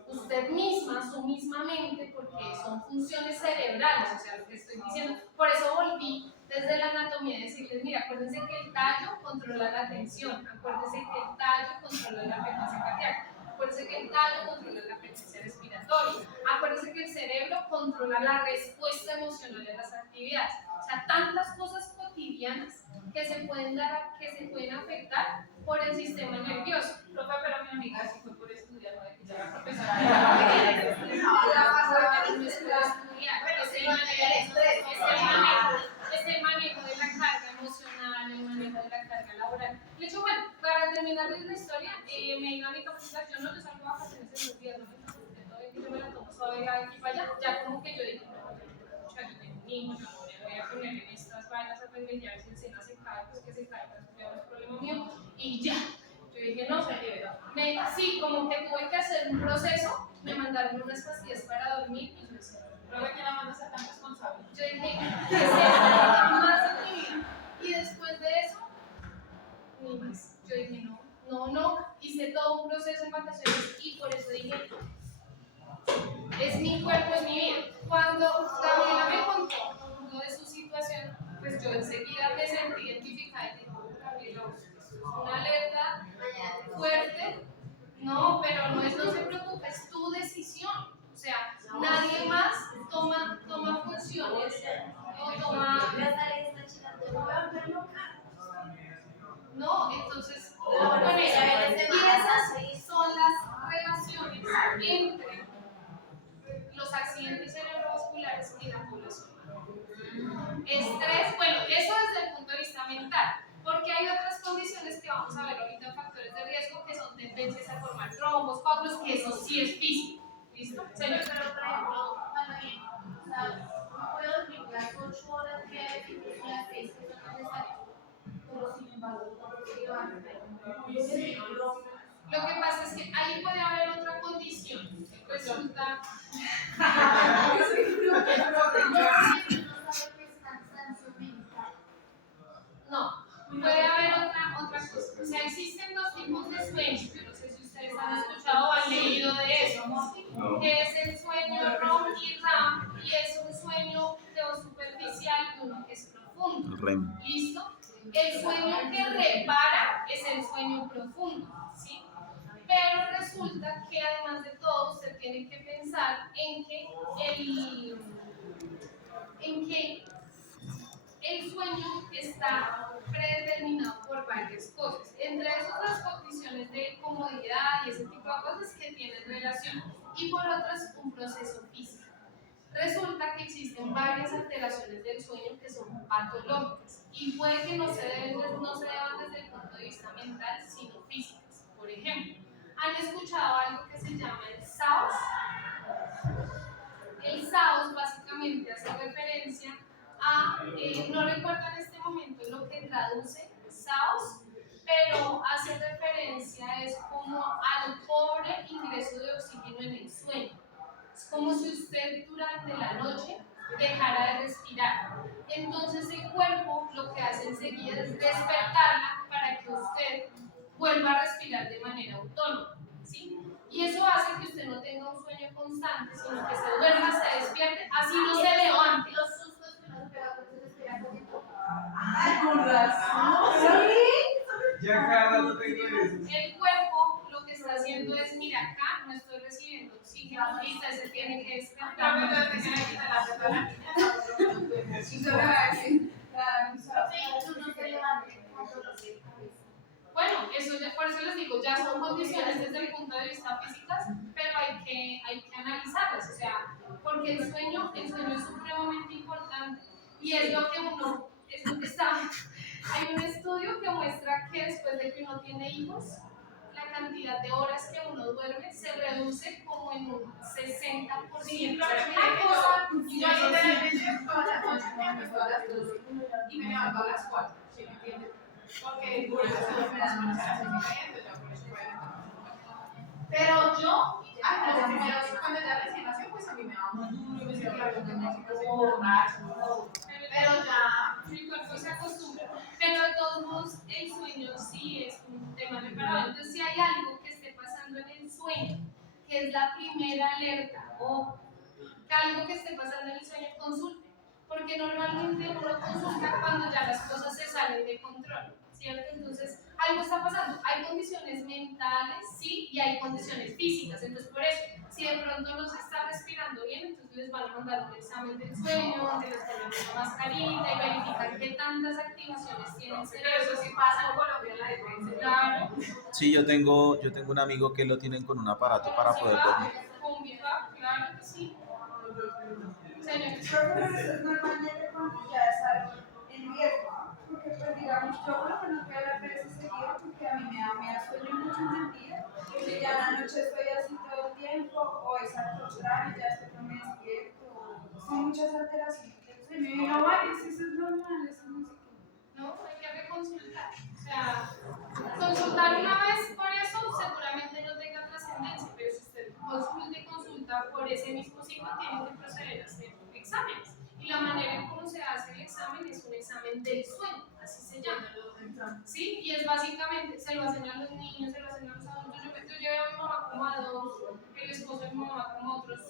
Usted misma, su misma mente, porque son funciones cerebrales, o sea, lo que estoy diciendo. Por eso volví desde la anatomía a decirles, mira, acuérdense que el tallo controla la tensión, acuérdense que el tallo controla la frecuencia cardíaca, acuérdense que el tallo controla la frecuencia respiratoria, acuérdense que el cerebro controla la respuesta emocional de las actividades. O sea, tantas cosas cotidianas que se pueden dar, que se pueden afectar por el sistema nervioso. Profe, pero mi amiga sí fue por estudiar, no de que ya era profesora de la materia. No es por estudiar, es el manejo de la carga emocional, el manejo de la carga laboral. De hecho, bueno, para terminarles la historia, me iba a mi capacitación, no, yo salgo a vacaciones en los días, no me entonces yo me la tomo suave de aquí para allá, ya como que yo dije, no, yo tengo un hijo, yo no me voy a poner en estas vainas a remediar si el seno se cae, pues que se cae, pues ya no es problema mío, y ya. Yo dije, no, sí, como que tuve que hacer un proceso, me mandaron unas pastillas para dormir y yo decía, Profe, ¿quién la manda a ser tan responsable? yo dije, ¿qué es esto más en mi vida? Y después de eso, ni más. Yo dije, no, hice todo un proceso en vacaciones y por eso dije, es mi cuerpo, es mi vida. Cuando Gabriela me contó lo de su situación, pues yo enseguida me sentí identificada y dije, Gabriela, esto es una alerta fuerte. No, pero no se preocupe, es tu decisión. O sea, nadie más toma funciones o toma. No, entonces, con ella. Y esas son las relaciones entre los accidentes cerebrovasculares y la población. Estrés, bueno, eso desde el punto de vista mental, porque hay otras condiciones que vamos a ver ahorita en factores de riesgo que son tendencias a formar trombos, coágulos, que eso sí es físico. ¿Listo? Señor, Pero por ejemplo, o sea, no puedo dormir las 8 horas que las 6 que son necesarias, pero sin embargo, lo que pasa es que ahí puede haber otra condición. Resulta. No, puede haber otra cosa. O sea, existen dos tipos de sueños. Yo no sé si ustedes han escuchado o han leído de eso. Que es el sueño REM y REM, y es un sueño superficial y uno que es profundo. REM. ¿Listo? El sueño que repara es el sueño profundo, ¿sí? Pero resulta que además de todo, usted tiene que pensar en que el sueño está predeterminado por varias cosas, entre esas las condiciones de comodidad y ese tipo de cosas que tienen relación, y por otras un proceso físico. Resulta que existen varias alteraciones del sueño que son patológicas y puede que no se deban desde el punto de vista mental, sino físicas. Por ejemplo, ¿han escuchado algo que se llama el SAOS? El SAOS básicamente hace referencia a, no recuerdo en este momento lo que traduce SAOS, pero hace referencia es como al pobre ingreso de oxígeno en el sueño. Es como si usted durante la noche dejara de respirar. Entonces el cuerpo lo que hace enseguida es despertarla para que usted vuelva a respirar de manera autónoma, ¿sí? Y eso hace que usted no tenga un sueño constante, sino que se duerma, se despierte, así no se levante. Los sustos que uno se pega cuando se despierta con tiempo. Ay, con razón. Ya cada rato tengo eso. El cuerpo lo que está haciendo es, mira, acá no estoy recibiendo oxígeno y usted se tiene que despertar. Sí, tú no te levantes con dolor de cabeza. Bueno, eso ya, por eso les digo, ya son condiciones desde el punto de vista físicas, pero hay que analizarlas, o sea, porque el sueño es supremamente importante y es lo que uno, hay un estudio que muestra que después de que uno tiene hijos, la cantidad de horas que uno duerme se reduce como en un 60%. Sí, Una claro, cosa, yo literalmente todas las noches me acuesto a las 12 y me levanto a las 4, ¿sí me entiendes? Porque por eso se me dan muchas veces yo por eso pero yo, los primeros, cuando ya recién nació, pues a mí me daba muy duro, me sentía como que me borracho, pero ya el cuerpo se acostumbra. Pero de todos modos, el sueño sí es un tema reparador. Entonces, si hay algo que esté pasando en el sueño, que es la primera alerta, o que algo que esté pasando en el sueño, consulte. Porque normalmente uno consulta cuando ya las cosas se salen de control, ¿cierto? Entonces, algo está pasando. Hay condiciones mentales, sí, y hay condiciones físicas. Entonces, por eso, si de pronto no se está respirando bien, entonces les van a mandar un examen del sueño, donde les ponen una mascarita y verifican qué tantas activaciones tiene el cerebro. pero eso sí pasa en Colombia en la defensa. Claro. Sí, yo tengo un amigo que lo tienen con un aparato para poder dormir. Con BIPAP, claro que sí. Señor. Pero es normalmente cuando ya es algo en riesgo, porque pues digamos, yo por lo menos voy a la veces seguido porque a mí me da sueño mucho en el día, y ya en la noche estoy así todo el tiempo, o es al contrario, ya estoy no me despierto, son muchas alteraciones del sueño, y no vale, si eso es normal, eso no sé qué. No, hay que reconsultar. O sea, consultar una vez por eso seguramente no tenga trascendencia, pero si usted consulta por ese mismo ciclo, tiene que proceder a hacer exámenes. Y la manera en cómo se hace el examen es un examen del sueño, así se llama. ¿Sí? Y es básicamente, se lo hacen a los niños, se lo hacen a los adultos. Yo llevé a mi mamá como a 2, el esposo de mi mamá como a otros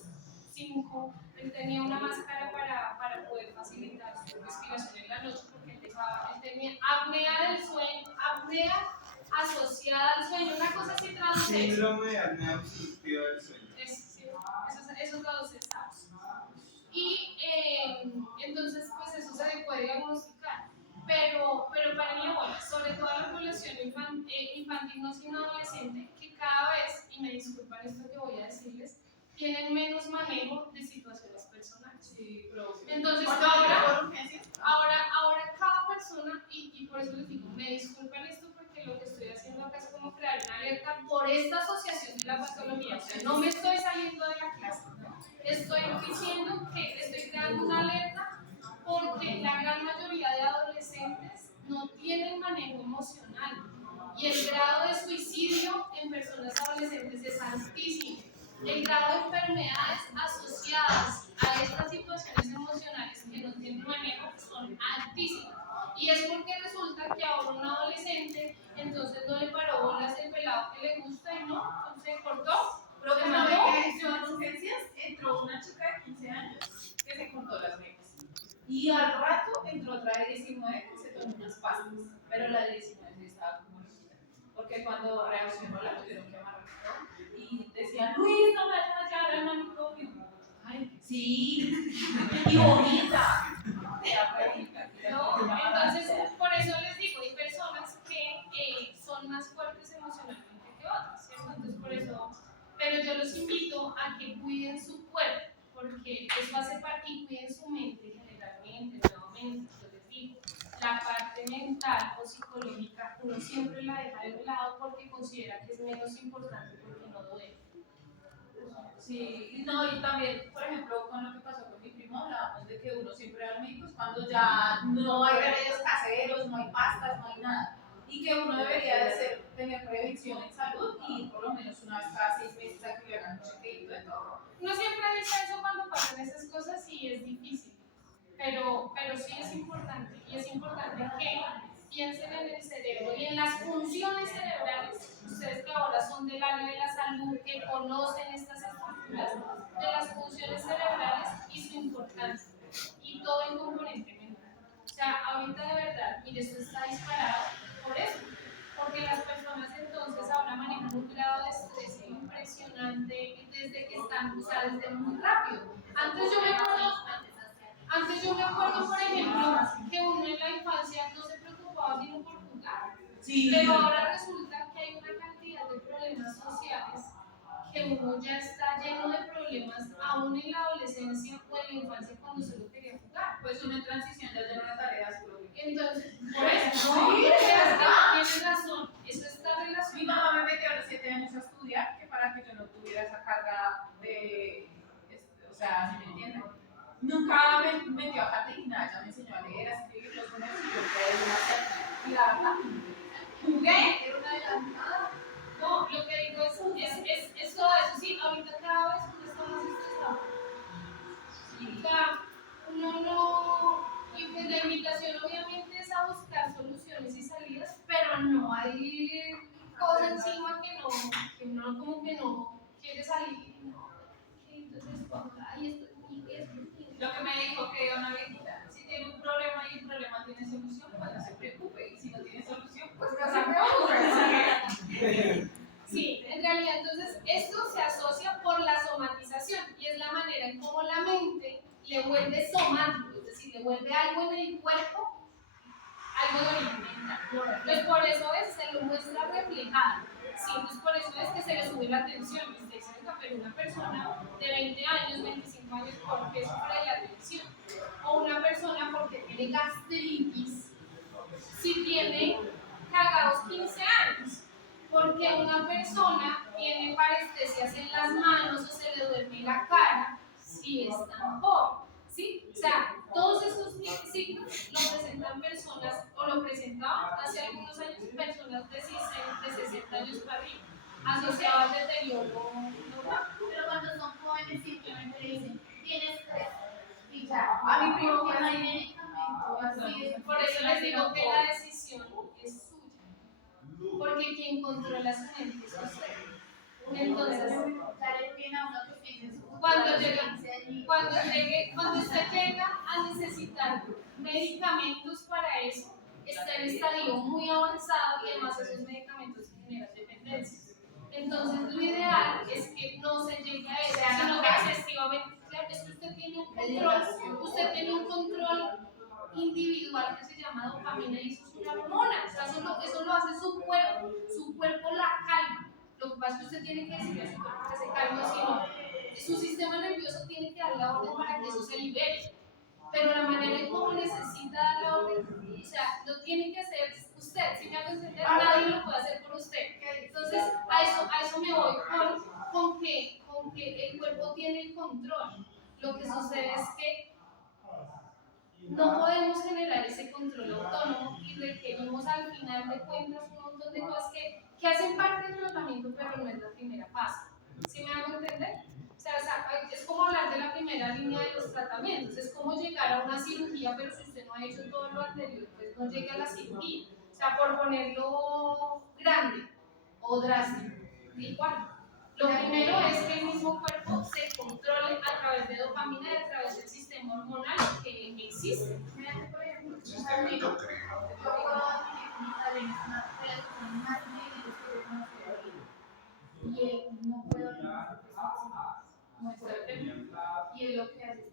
5. Él tenía una máscara para poder facilitar su respiración en la noche porque él tenía apnea del sueño, apnea asociada al sueño, una cosa así traduce. Síndrome de apnea obstructiva del sueño. Eso traduce SAOS. Y entonces, pues eso se le puede diagnosticar. Pero para mí, bueno, sobre todo la población infantil, no sino adolescente, que cada vez, y me disculpan esto que voy a decirles, tienen menos manejo de situaciones personales. Entonces, ahora cada persona, y por eso les digo, me disculpan esto porque lo que estoy haciendo acá es como crear una alerta por esta asociación de la patología. O sea, no me estoy saliendo de la clase, estoy diciendo que estoy creando una alerta porque la gran mayoría de adolescentes no tienen manejo emocional y el grado de suicidio en personas adolescentes es altísimo. El grado de enfermedades asociadas a estas situaciones emocionales que no tienen manejo son altísimas. Y es porque resulta que ahora un adolescente entonces no le paró bolas el pelado que le gusta y no, entonces se cortó. Pero que no ve que yo en urgencias entró una chica de 15 años que se cortó las venas. Y al rato entró otra de 19 que se tomó unas pastas. Pero la de 19 sí estaba como loquita. Porque cuando reaccionó la tuvieron que amarrar. y decían, Luis, no me vayan a llevar al manicomio. Ay, sí, y bonita. ¿No? Entonces, por eso les digo, hay personas que son más fuertes emocionalmente que otras, ¿cierto? Entonces, por eso, pero yo los invito a que cuiden su cuerpo, porque eso hace parte, y cuiden su mente generalmente, nuevamente, yo les digo, la parte mental o psicológica uno siempre la deja de un lado porque considera que es menos importante porque no lo es. Sí, y no, y también, por ejemplo, con lo que pasó con mi primo, hablábamos de que uno siempre va al médico cuando ya no hay remedios caseros, no hay pastas, no hay nada. Y que uno debería de tener prevención en salud y ir por lo menos una vez cada 6 meses a que le hagan un chequeito de todo. Uno siempre dice eso cuando pasan esas cosas y es difícil, pero sí es importante, y es importante que piensen en el cerebro y en las funciones cerebrales. Ustedes que ahora son del área de la salud, que conocen estas estructuras, de las funciones cerebrales y su importancia, y todo en componente mental. O sea, ahorita de verdad, mire, esto está disparado por eso, porque las personas entonces ahora manejan un grado de estrés impresionante desde que están, o sea, desde muy rápido. Antes yo me acuerdo, por ejemplo, que uno en la infancia no se preocupaba sino por jugar. Sí. Pero ahora resulta que hay una cantidad de problemas sociales que uno ya está lleno de problemas aún en la adolescencia o en la infancia cuando solo quería jugar. Pues uno en transición ya lleva tareas propias. Entonces, por eso, no, Sí, tienes razón, eso está Mi relacionado. mamá me metió a los 7 años a estudiar, que para que yo no tuviera esa carga de, o sea, ¿sí me entienden? Nunca me metió a jardín, ella me enseñó a leer, a escribir los números y yo puedo hacer. Y la verdad, jugué, era una adelantada. No, lo que digo es todo eso, sí, ahorita cada vez uno está más estresado. O sea, uno no, y pues la invitación obviamente es a buscar soluciones y salidas, pero no hay cosa encima que uno como que no quiere salir, no, que entonces, ay, esto, Lo que me dijo que una viejita, si tiene un problema y el problema tiene solución, pues no se preocupe. Y si no tiene solución, pues no se preocupe. Sí, en realidad entonces esto se asocia por la somatización y es la manera en cómo la mente le vuelve somático, es decir, le vuelve algo en el cuerpo, algo de origen mental. Entonces por eso se lo muestra reflejado. Sí, entonces por eso es que se le sube la tensión. Y usted dice, venga, pero una persona de 20 años, 25 años, ¿por qué sufre la tensión? O una persona porque tiene gastritis, si tiene cagados 15 años. Porque una persona tiene parestesias en las manos o se le duerme la cara si es tan joven. ¿Sí? O sea, todos esos signos lo presentan personas, o lo presentaban hace algunos años personas de 60 años para arriba, asociadas al deterioro normal. Pero cuando son jóvenes simplemente le dicen, tienes estrés. Y ya, A mi primo no que hay hay medicamento, así es. Por eso les digo que la decisión es suya. Porque quien controla su mente es usted. Entonces, Darle bien a uno que tiene su cuando usted llega a necesitar medicamentos para eso, está en estadio muy avanzado y además esos medicamentos generan dependencias. Entonces, lo ideal es que no se llegue a eso, sino que excesivamente, claro, es que usted tiene un control individual que se llama dopamina y eso es una hormona, o sea, eso lo hace su cuerpo la calma. Lo que pasa es que usted tiene que decirle a su cuerpo que se calme, sino su sistema nervioso tiene que dar la orden para que eso se libere. Pero la manera en cómo necesita dar la orden, o sea, lo tiene que hacer usted. Si me hago entender, nadie lo puede hacer por usted. Entonces, a eso me voy con que el cuerpo tiene el control. Lo que sucede es que no podemos generar ese control autónomo y requerimos al final de cuentas un montón de cosas que hacen parte del tratamiento, pero no es la primera fase. ¿Sí me hago entender? O sea, es como hablar de la primera línea de los tratamientos, es como llegar a una cirugía, pero si usted no ha hecho todo lo anterior, pues no llega a la cirugía. O sea, por ponerlo grande o drástico, igual. Lo primero es que el mismo cuerpo se controle a través de dopamina y a través del sistema hormonal que existe. Mira, por ejemplo, yo puedo tener una pareja, una relación más negros que demasiado. Y él Muestra el temblor. Y es lo que hace.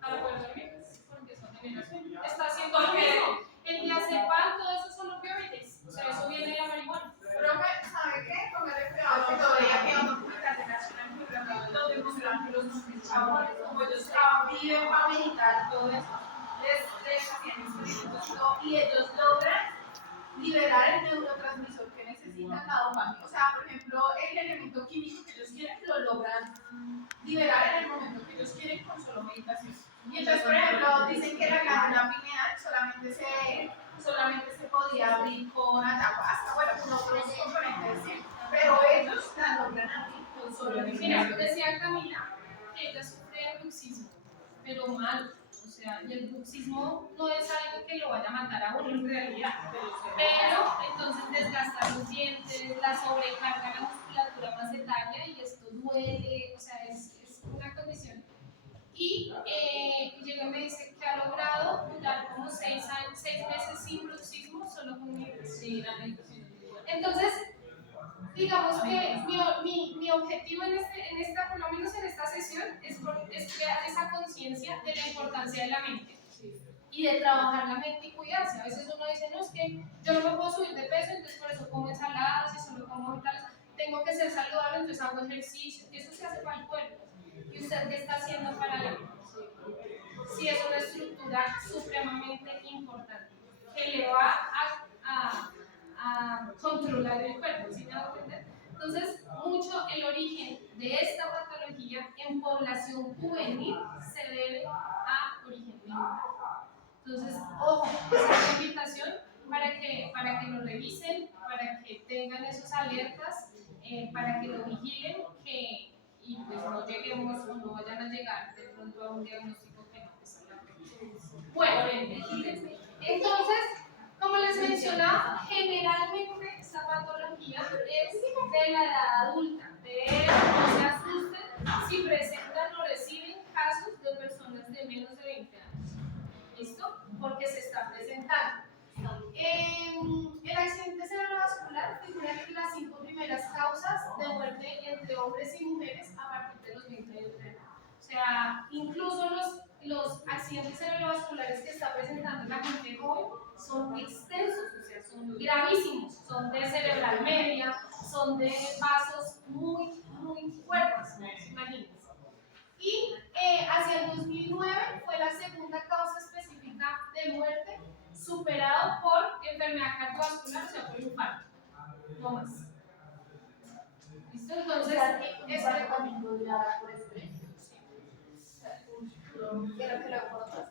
Para poder dormir, porque eso genera sueño. Está haciendo lo mismo. El diazepam, todo eso son opioides. O sea, eso viene de la marihuana. Profe, ¿sabe qué? Póngale cuidado que todavía queda un documental de National Geographic donde mostraban que los chavales, como ellos viven para meditar, todo eso, les hacían experimentos y todo, y ellos logran liberar el neurotransmisor que necesitan la dopamina. O sea, por ejemplo, el elemento químico que ellos quieren lo logran liberar en el momento que ellos quieren con solo meditación. Y entonces, por ejemplo, dicen que la glándula pineal solamente se podía abrir con ayahuasca, bueno, con otros componentes, ¿sí? Pero ellos la logran abrir con solo Mira, meditación. decía Camila que ella sufre de bruxismo, pero mal. O sea, y el bruxismo no es algo que lo vaya a matar a uno en realidad. Pero entonces desgasta los dientes, la sobrecarga la musculatura macetaria y esto duele, o sea, es una condición. Y llega y me dice que ha logrado durar como 6 meses sin bruxismo solo con meditación. Entonces, digamos que mi objetivo en esta, por lo menos en esta sesión, es crear esa conciencia de la importancia de la mente y de trabajar la mente y cuidarse. A veces uno dice, no, es que yo no me puedo subir de peso, entonces por eso como ensaladas y solo como vegetales, tengo que ser saludable, entonces hago ejercicio, eso se hace para el cuerpo. ¿Y usted qué está haciendo para la mente? Sí, es una estructura supremamente importante que le va a controlar el cuerpo, ¿sí me va a entender? Entonces, mucho el origen de esta patología en población juvenil se debe a origen mental. Entonces, ojo, esa es la invitación para que lo revisen, para que tengan esas alertas, para que lo vigilen y pues no lleguemos o no vayan a llegar de pronto a un diagnóstico que no es la fecha. Bueno, entonces, como les mencionaba, generalmente esta patología es de la edad adulta, pero no se asusten si presentan o reciben casos de personas de menos de 20 años. ¿Listo? Porque se está presentando. El accidente cerebrovascular figura entre las 5 primeras causas de muerte entre hombres y mujeres a partir de los 20 años de edad. O sea, incluso los accidentes cerebrovasculares que está presentando la gente joven son extensos, o sea, son gravísimos, son de cerebral media, son de vasos muy, muy fuertes, ¿no? Imagínense. Y hacia el 2009 fue la segunda causa específica de muerte, superado por enfermedad cardiovascular, o sea, por infarto. No más. ¿Listo? Entonces, Este también podría dar por estrés. Quiero que lo aportes.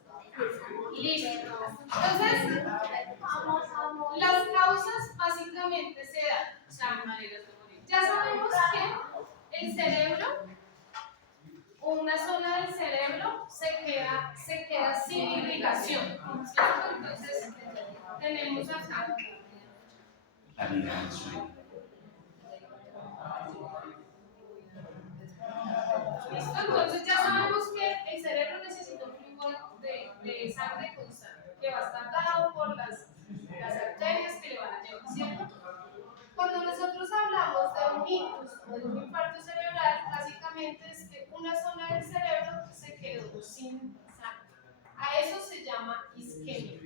listo. Entonces, las causas básicamente se dan. O sea, ya sabemos que el cerebro, una zona del cerebro se queda sin irrigación, ¿cierto? Entonces, tenemos acá. La vida del sueño. ¿Listo? Entonces ya sabemos que el cerebro necesita un flujo de sangre constante, que va a estar dado por las arterias que le van a llevar, ¿cierto? Cuando nosotros hablamos de un ictus o de un infarto cerebral, básicamente es que una zona del cerebro se quedó sin sangre. A eso se llama isquemia.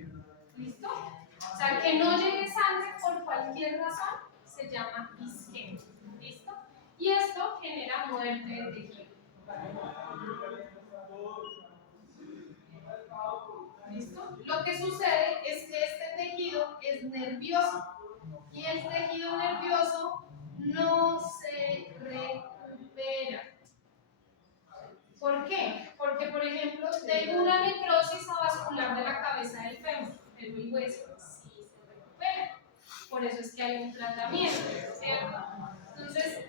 ¿Listo? O sea, que no llegue sangre por cualquier razón se llama isquemia. ¿Listo? Y esto genera muerte del tejido. ¿Listo? Lo que sucede es que este tejido es nervioso y el tejido nervioso no se recupera. ¿Por qué? Porque, por ejemplo, tengo una necrosis avascular de la cabeza del fémur, pero el hueso sí se recupera. Por eso es que hay un tratamiento, ¿cierto? Entonces,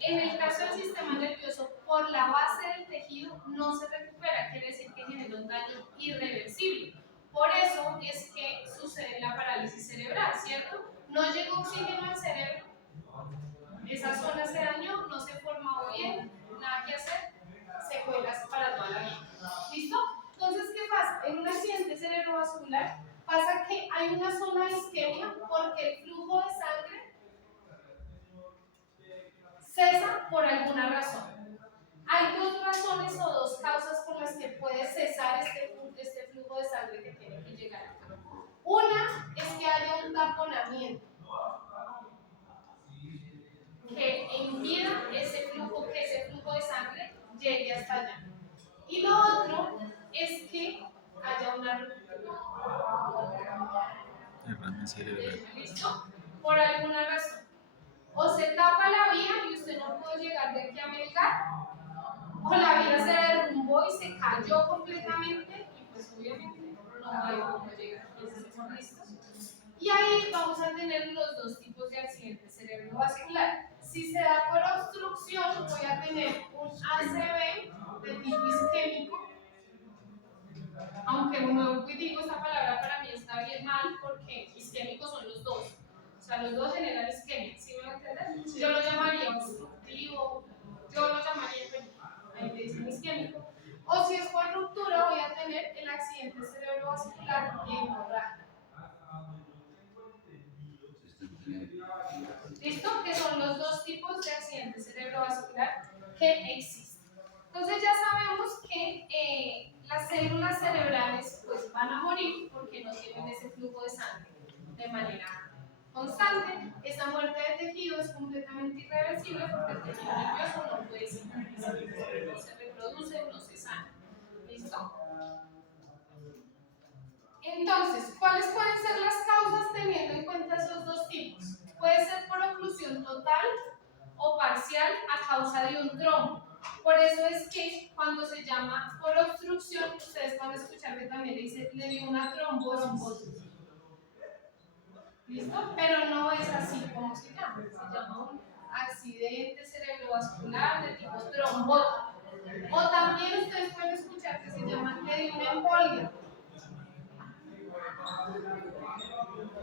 en el caso del sistema nervioso, por la base del tejido no se recupera, quiere decir que genera un daño irreversible. Por eso es que sucede la parálisis cerebral, ¿cierto? No llegó oxígeno al cerebro, esa zona se dañó, no se formó bien, nada que hacer, secuelas para toda la vida. ¿Listo? Entonces, ¿qué pasa? En un accidente cerebrovascular pasa que hay una zona de isquemia porque el flujo de sangre cesa una razón. Hay dos razones o dos causas por las que puede cesar este flujo de sangre que tiene que llegar. Una es que haya un taponamiento que impida que ese flujo de sangre llegue hasta allá. Y lo otro es que haya una ruptura. Derrame cerebral. ¿Listo? Por alguna razón. O se tapa la vía y usted no pudo llegar de aquí a Melgar, o la vía se derrumbó y se cayó completamente y pues obviamente no hay cómo llegar. ¿Estamos listos? Y ahí vamos a tener los dos tipos de accidente cerebrovascular. Si se da por obstrucción, voy a tener un ACV de tipo isquémico, aunque no digo esta palabra para mí está bien mal porque isquémicos son los dos. O sea, los dos generan isquemia, ¿sí me va a entender? Yo lo llamaría obstructivo, yo lo llamaría, ahí te dicen isquémico. O si es por ruptura, voy a tener el accidente cerebrovascular y hemorragia. ¿Listo? Que son los dos tipos de accidente cerebrovascular que existen. Entonces ya sabemos que las células cerebrales pues van a morir porque no tienen ese flujo de sangre de manera constante. Esa muerte de tejido es completamente irreversible porque el tejido nervioso no puede cicatrizar, no se reproduce, no se sana. ¿Listo? Entonces, ¿cuáles pueden ser las causas teniendo en cuenta esos dos tipos? Puede ser por oclusión total o parcial a causa de un trombo. Por eso es que cuando se llama por obstrucción, ustedes van a escuchar que también le dio una trombosis. ¿Listo? Pero no es así como se llama. Se llama un accidente cerebrovascular de tipo trombótico. O también ustedes pueden escuchar que se llama le dio una embolia.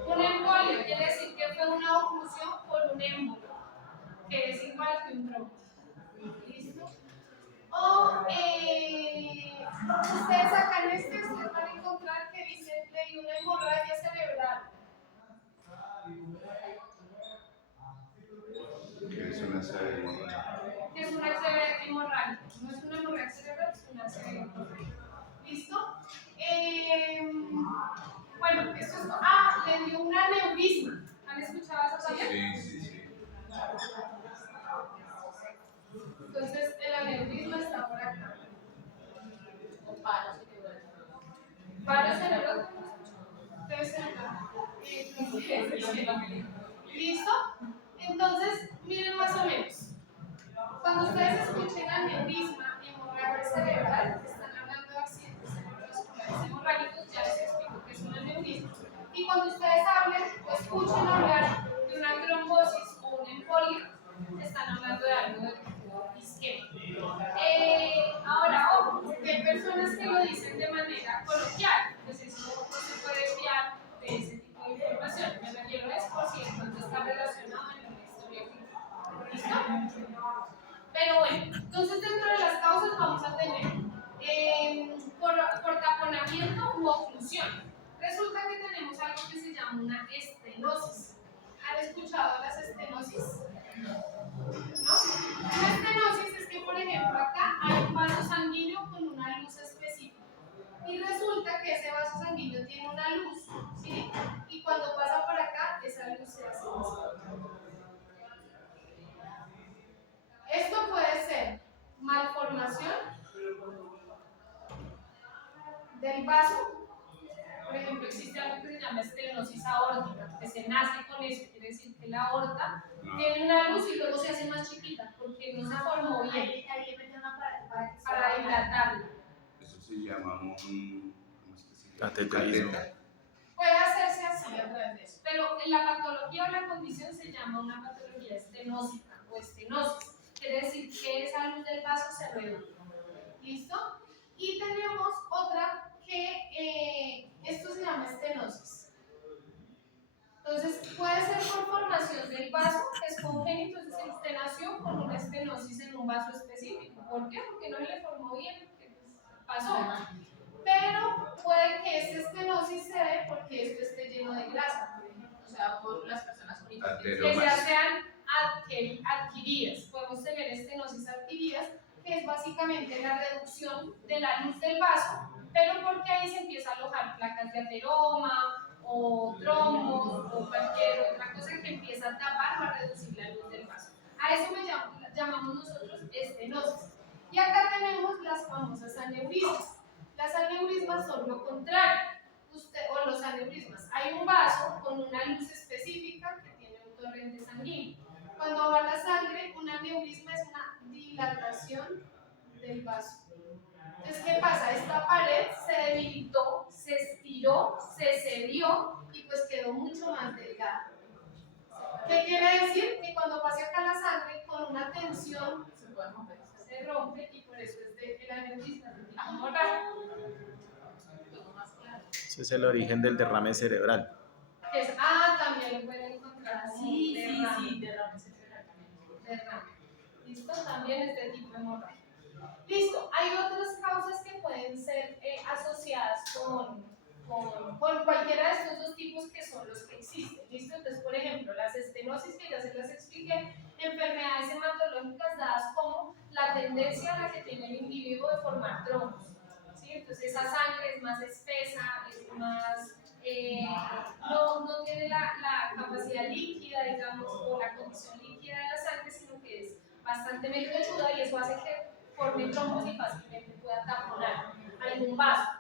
Un embolio quiere decir que fue una oclusión por un émbolo, que es igual que un trombo. ¿Listo? O ustedes acá en este ustedes van a encontrar que dice le dio una hemorragia cerebral. Que es una serie de hemorragia. Que es una hemorragia. No es una hemorragia cerebral, es una hemorragia. ¿Listo? Bueno, esto es. Le dio un aneurisma. ¿Han escuchado eso también? Sí. Entonces, el aneurisma está por acá. O paro cerebral. Paro cerebral, debe ser acá. ¿Listo? Entonces, miren más o menos. Cuando ustedes escuchen aneurisma, hemorragia cerebral, están hablando de accidentes cerebrovasculares hemorrágicos, ya les explico qué es un aneurisma. Y cuando ustedes hablen o escuchen hablar de una trombosis o una embolia, están hablando de algo del tipo isquémico. Ahora, ojo, que hay personas que lo dicen de manera coloquial, pues eso no se puede fiar de ese tipo de información. Me refiero a eso por si de pronto está relacionado en la historia clínica. ¿Listo? Pero bueno, entonces dentro de las causas vamos a tener por taponamiento u oclusión. Resulta que tenemos algo que se llama una estenosis. ¿Han escuchado las estenosis? ¿No? Una estenosis es que, por ejemplo, acá hay un vaso sanguíneo con una luz específica. Y resulta que ese vaso sanguíneo tiene una luz, ¿sí? Y cuando pasa por acá, esa luz se hace visible. Esto puede ser malformación del vaso. Por ejemplo, existe algo que se llama estenosis aórtica, que se nace con eso, quiere decir que la aorta tiene una luz y luego se hace más chiquita porque no se formó bien Ahí le meten una para dilatarla. Eso se llama un. ¿Cómo es que se llama? Cateterismo. Puede hacerse así a través de eso, pero en la patología o la condición se llama una patología estenósica o estenosis. Quiere decir que esa luz del vaso se reduce. ¿Listo? Y tenemos otra que esto se llama estenosis. Entonces, puede ser por formación del vaso, que es congénito, es decir, usted nació con una estenosis en un vaso específico. ¿Por qué? Porque no se le formó bien, porque pasó. Pero puede que esta estenosis se dé porque esto esté lleno de grasa, por ejemplo. O sea, por las personas con Que ya sean adquiridas. Podemos tener estenosis adquiridas, que es básicamente la reducción de la luz del vaso, pero porque ahí se empieza a alojar placas de ateroma o trombos o cualquier otra cosa que empieza a tapar o a reducir la luz del vaso. A eso llamamos nosotros estenosis. Y acá tenemos las famosas aneurismas. Las aneurismas son lo contrario. O los aneurismas. Hay un vaso con una luz específica que tiene un torrente sanguíneo. Cuando va la sangre, un aneurisma es una dilatación del vaso. Entonces, ¿qué pasa? Esta pared se debilitó, se estiró, se cedió y pues quedó mucho más delgada. ¿Qué quiere decir? Que cuando pase acá la sangre, con una tensión se rompe y por eso es el aneurisma de tipo hemorrágico. Ese es el origen del derrame cerebral. También lo pueden encontrar como derrame. derrame cerebral. Derrame. ¿Listo? También es de tipo hemorrágico. Listo. Hay otras causas que pueden ser asociadas con cualquiera de estos dos tipos que son los que existen. ¿Listo? Entonces, por ejemplo, las estenosis que ya se las expliqué, enfermedades hematológicas dadas como la tendencia a la que tiene el individuo de formar trombos. ¿Sí? Entonces, esa sangre es más espesa, es más... no tiene la capacidad líquida, digamos, o la condición líquida de la sangre, sino que es bastante melcochuda y eso hace que forme trombos y fácilmente pueda taponar algún vaso.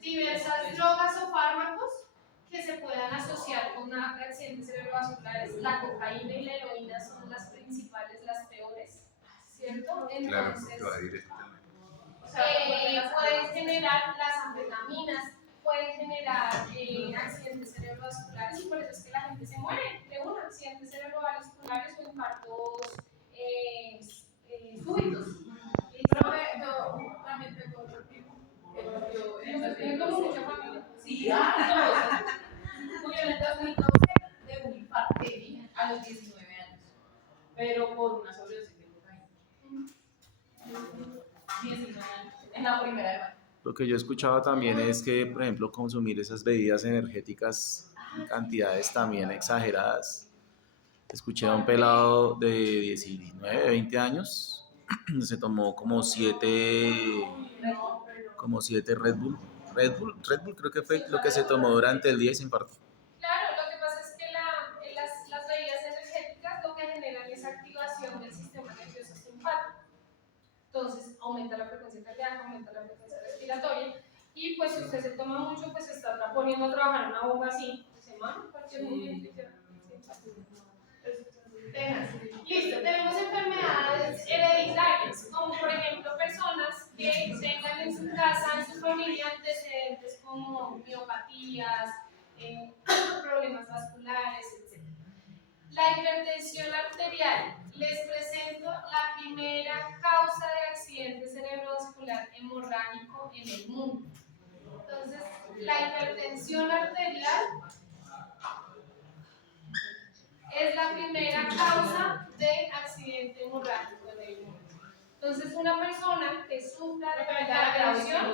Diversas drogas o fármacos que se puedan asociar con accidentes cerebrovasculares. La cocaína y la heroína son las principales, las peores, ¿cierto? Claro, Entonces, porque va directamente. pueden generar las anfetaminas, pueden generar accidentes cerebrovasculares y por eso es que la gente se muere de un accidentes cerebrovasculares o infartos súbitos. Profe, yo también tengo otro tipo. Yo Tengo mucha familia. Sí, murió en el 2012 de un infarto a los 19 años, pero por una sobredosis de cocaína. 19 años, en la primera de mayo. Lo que yo escuchaba también es que, por ejemplo, consumir esas bebidas energéticas en cantidades también exageradas. Escuché a un pelado de 19, 20 años, se tomó como 7 Red Bull. Red Bull creo que fue lo que se tomó durante el día y se infartó. Claro, lo que pasa es que las bebidas energéticas lo que generan es activación del sistema nervioso simpático. Entonces aumenta la frecuencia cardíaca, aumenta la frecuencia respiratoria y pues si usted se toma mucho pues se está poniendo a trabajar una bomba así, se manda cualquier momento y ya. Listo, tenemos enfermedades hereditarias, como por ejemplo personas que tengan en su casa, en su familia, antecedentes como miopatías, problemas vasculares, etc. La hipertensión arterial. Les presento la primera causa de accidente cerebrovascular hemorrágico en el mundo. Entonces, la hipertensión arterial es la primera causa de accidente hemorrágico en el mundo. Entonces, una persona que sufra de la hipertensión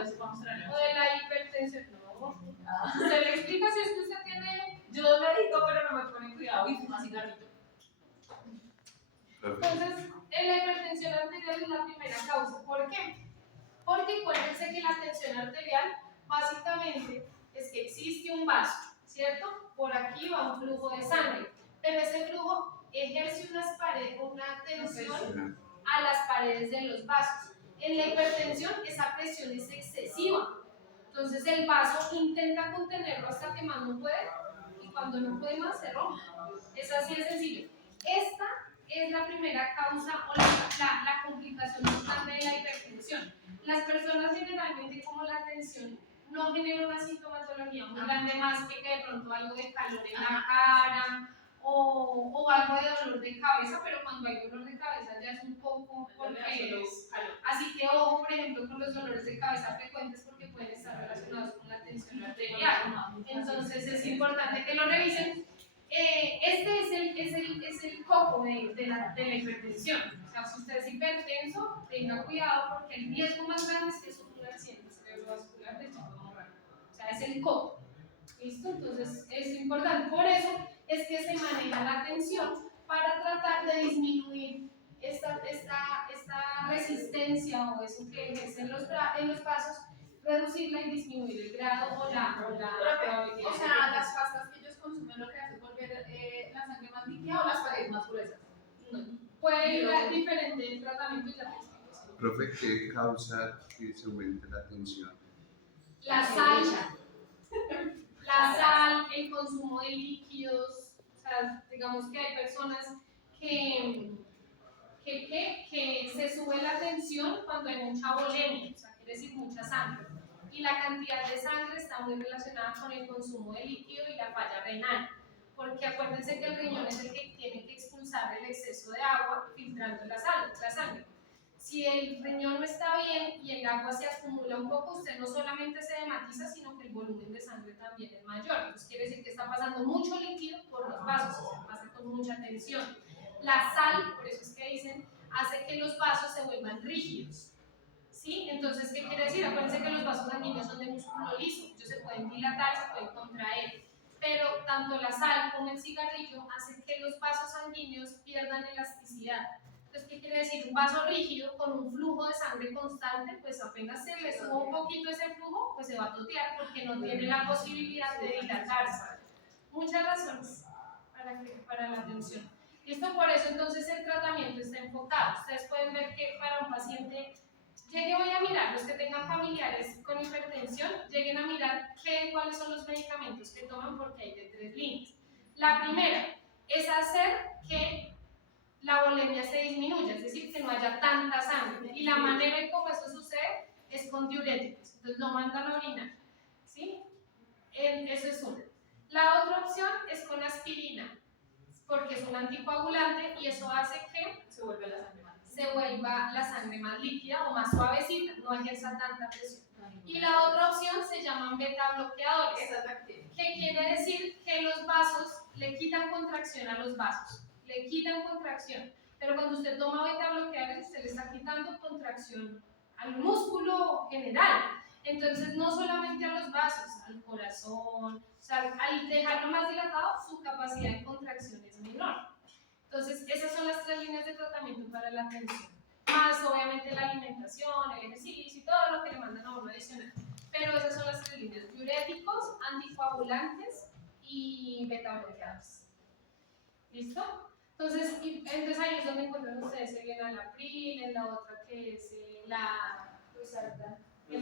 o de la hipertensión, no. ¿Se le explica si es que usted tiene? Yo le digo, pero no me pone cuidado y fuma cigarrito. Entonces, la hipertensión arterial es la primera causa. ¿Por qué? Porque acuérdense que la tensión arterial básicamente es que existe un vaso, ¿cierto? Por aquí va un flujo de sangre, pero ese flujo ejerce una tensión a las paredes de los vasos. En la hipertensión esa presión es excesiva, entonces el vaso intenta contenerlo hasta que más no puede y cuando no puede más se rompe. Es así de sencillo. Esta es la primera causa o la complicación más grande de la hipertensión. Las personas generalmente como la tensión no genera una sintomatología muy grande más que de pronto algo de calor en la cara o algo de dolor de cabeza, pero cuando hay dolor de cabeza ya es un poco porque es calor. Así que ojo, por ejemplo, con los dolores de cabeza frecuentes porque pueden estar relacionados con la tensión arterial. Entonces es importante que lo revisen. Este es el coco de la hipertensión. O sea, si usted es hipertenso, tenga cuidado porque el riesgo más grande es que sufra un accidente cerebrovascular de tipo hemorrágico. O sea, es el coco. ¿Listo? Entonces es importante. Por eso es que se maneja la tensión para tratar de disminuir esta resistencia o eso que ejercen en los vasos, reducirla y disminuir el grado o la probabilidad. O sea, las pastas que ellos consumen lo que hace es volver la sangre más líquida o las paredes más gruesas. Puede ir diferente el tratamiento y ya te explico, sí. Profe, ¿qué causa que se aumente la tensión? La sal, el consumo de líquidos, o sea, digamos que hay personas que se sube la tensión cuando hay mucha volemia, o sea, quiere decir mucha sangre. Y la cantidad de sangre está muy relacionada con el consumo de líquido y la falla renal. Porque acuérdense que el riñón es el que tiene que expulsar el exceso de agua filtrando la sangre. Si el riñón no está bien y el agua se acumula un poco, usted no solamente se hematiza, sino que el volumen de sangre también es mayor. Entonces quiere decir que está pasando mucho líquido por los vasos, o sea, pasa con mucha tensión. La sal, por eso es que dicen, hace que los vasos se vuelvan rígidos. ¿Sí? Entonces, ¿qué quiere decir? Acuérdense que los vasos sanguíneos son de músculo liso, ellos se pueden dilatar, se pueden contraer. Pero tanto la sal como el cigarrillo hacen que los vasos sanguíneos pierdan elasticidad. Entonces, ¿qué quiere decir? Un vaso rígido con un flujo de sangre constante, pues apenas se le suba un poquito ese flujo, pues se va a totear porque no tiene la posibilidad de dilatarse. Muchas razones para la tensión. Listo, por eso entonces el tratamiento está enfocado. Ustedes pueden ver que para un paciente, voy a mirar, los que tengan familiares con hipertensión, lleguen a mirar cuáles son los medicamentos que toman porque hay de 3 líneas. La primera es hacer que la volemia se disminuya, es decir, que no haya tanta sangre. Y la manera en cómo eso sucede es con diuréticos. Entonces lo mandan a orinar. ¿Sí? Eso es una. La otra opción es con aspirina, porque es un anticoagulante y eso hace que Se vuelve la sangre más. se vuelva la sangre más líquida o más suavecita, no ejerza tanta presión. Y la otra opción se llaman beta bloqueadores. Esa es la que tiene. ¿Qué quiere decir? Que los vasos le quitan contracción a los vasos, le quitan contracción. Pero cuando usted toma beta bloqueadores, usted le está quitando contracción al músculo general. Entonces, no solamente a los vasos, al corazón, o sea, al dejarlo más dilatado, su capacidad de contracción es menor. Entonces, esas son las 3 líneas de tratamiento para la tensión. Más, obviamente, la alimentación, el ejercicio y todo lo que le mandan a uno adicional. Pero esas son las 3 líneas: diuréticos, anticoagulantes y beta bloqueadores. ¿Listo? Entonces ahí es donde encuentran ustedes el enalapril, en la otra que es el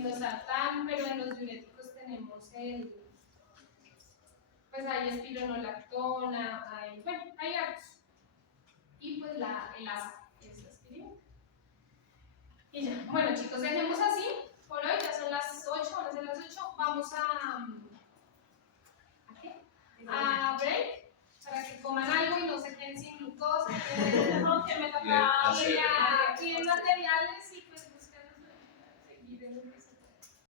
losartán, pero en los diuréticos tenemos pues hay espironolactona, hay hartos. Y pues el ASA, que es la aspirina. Y ya, bueno chicos, dejemos así.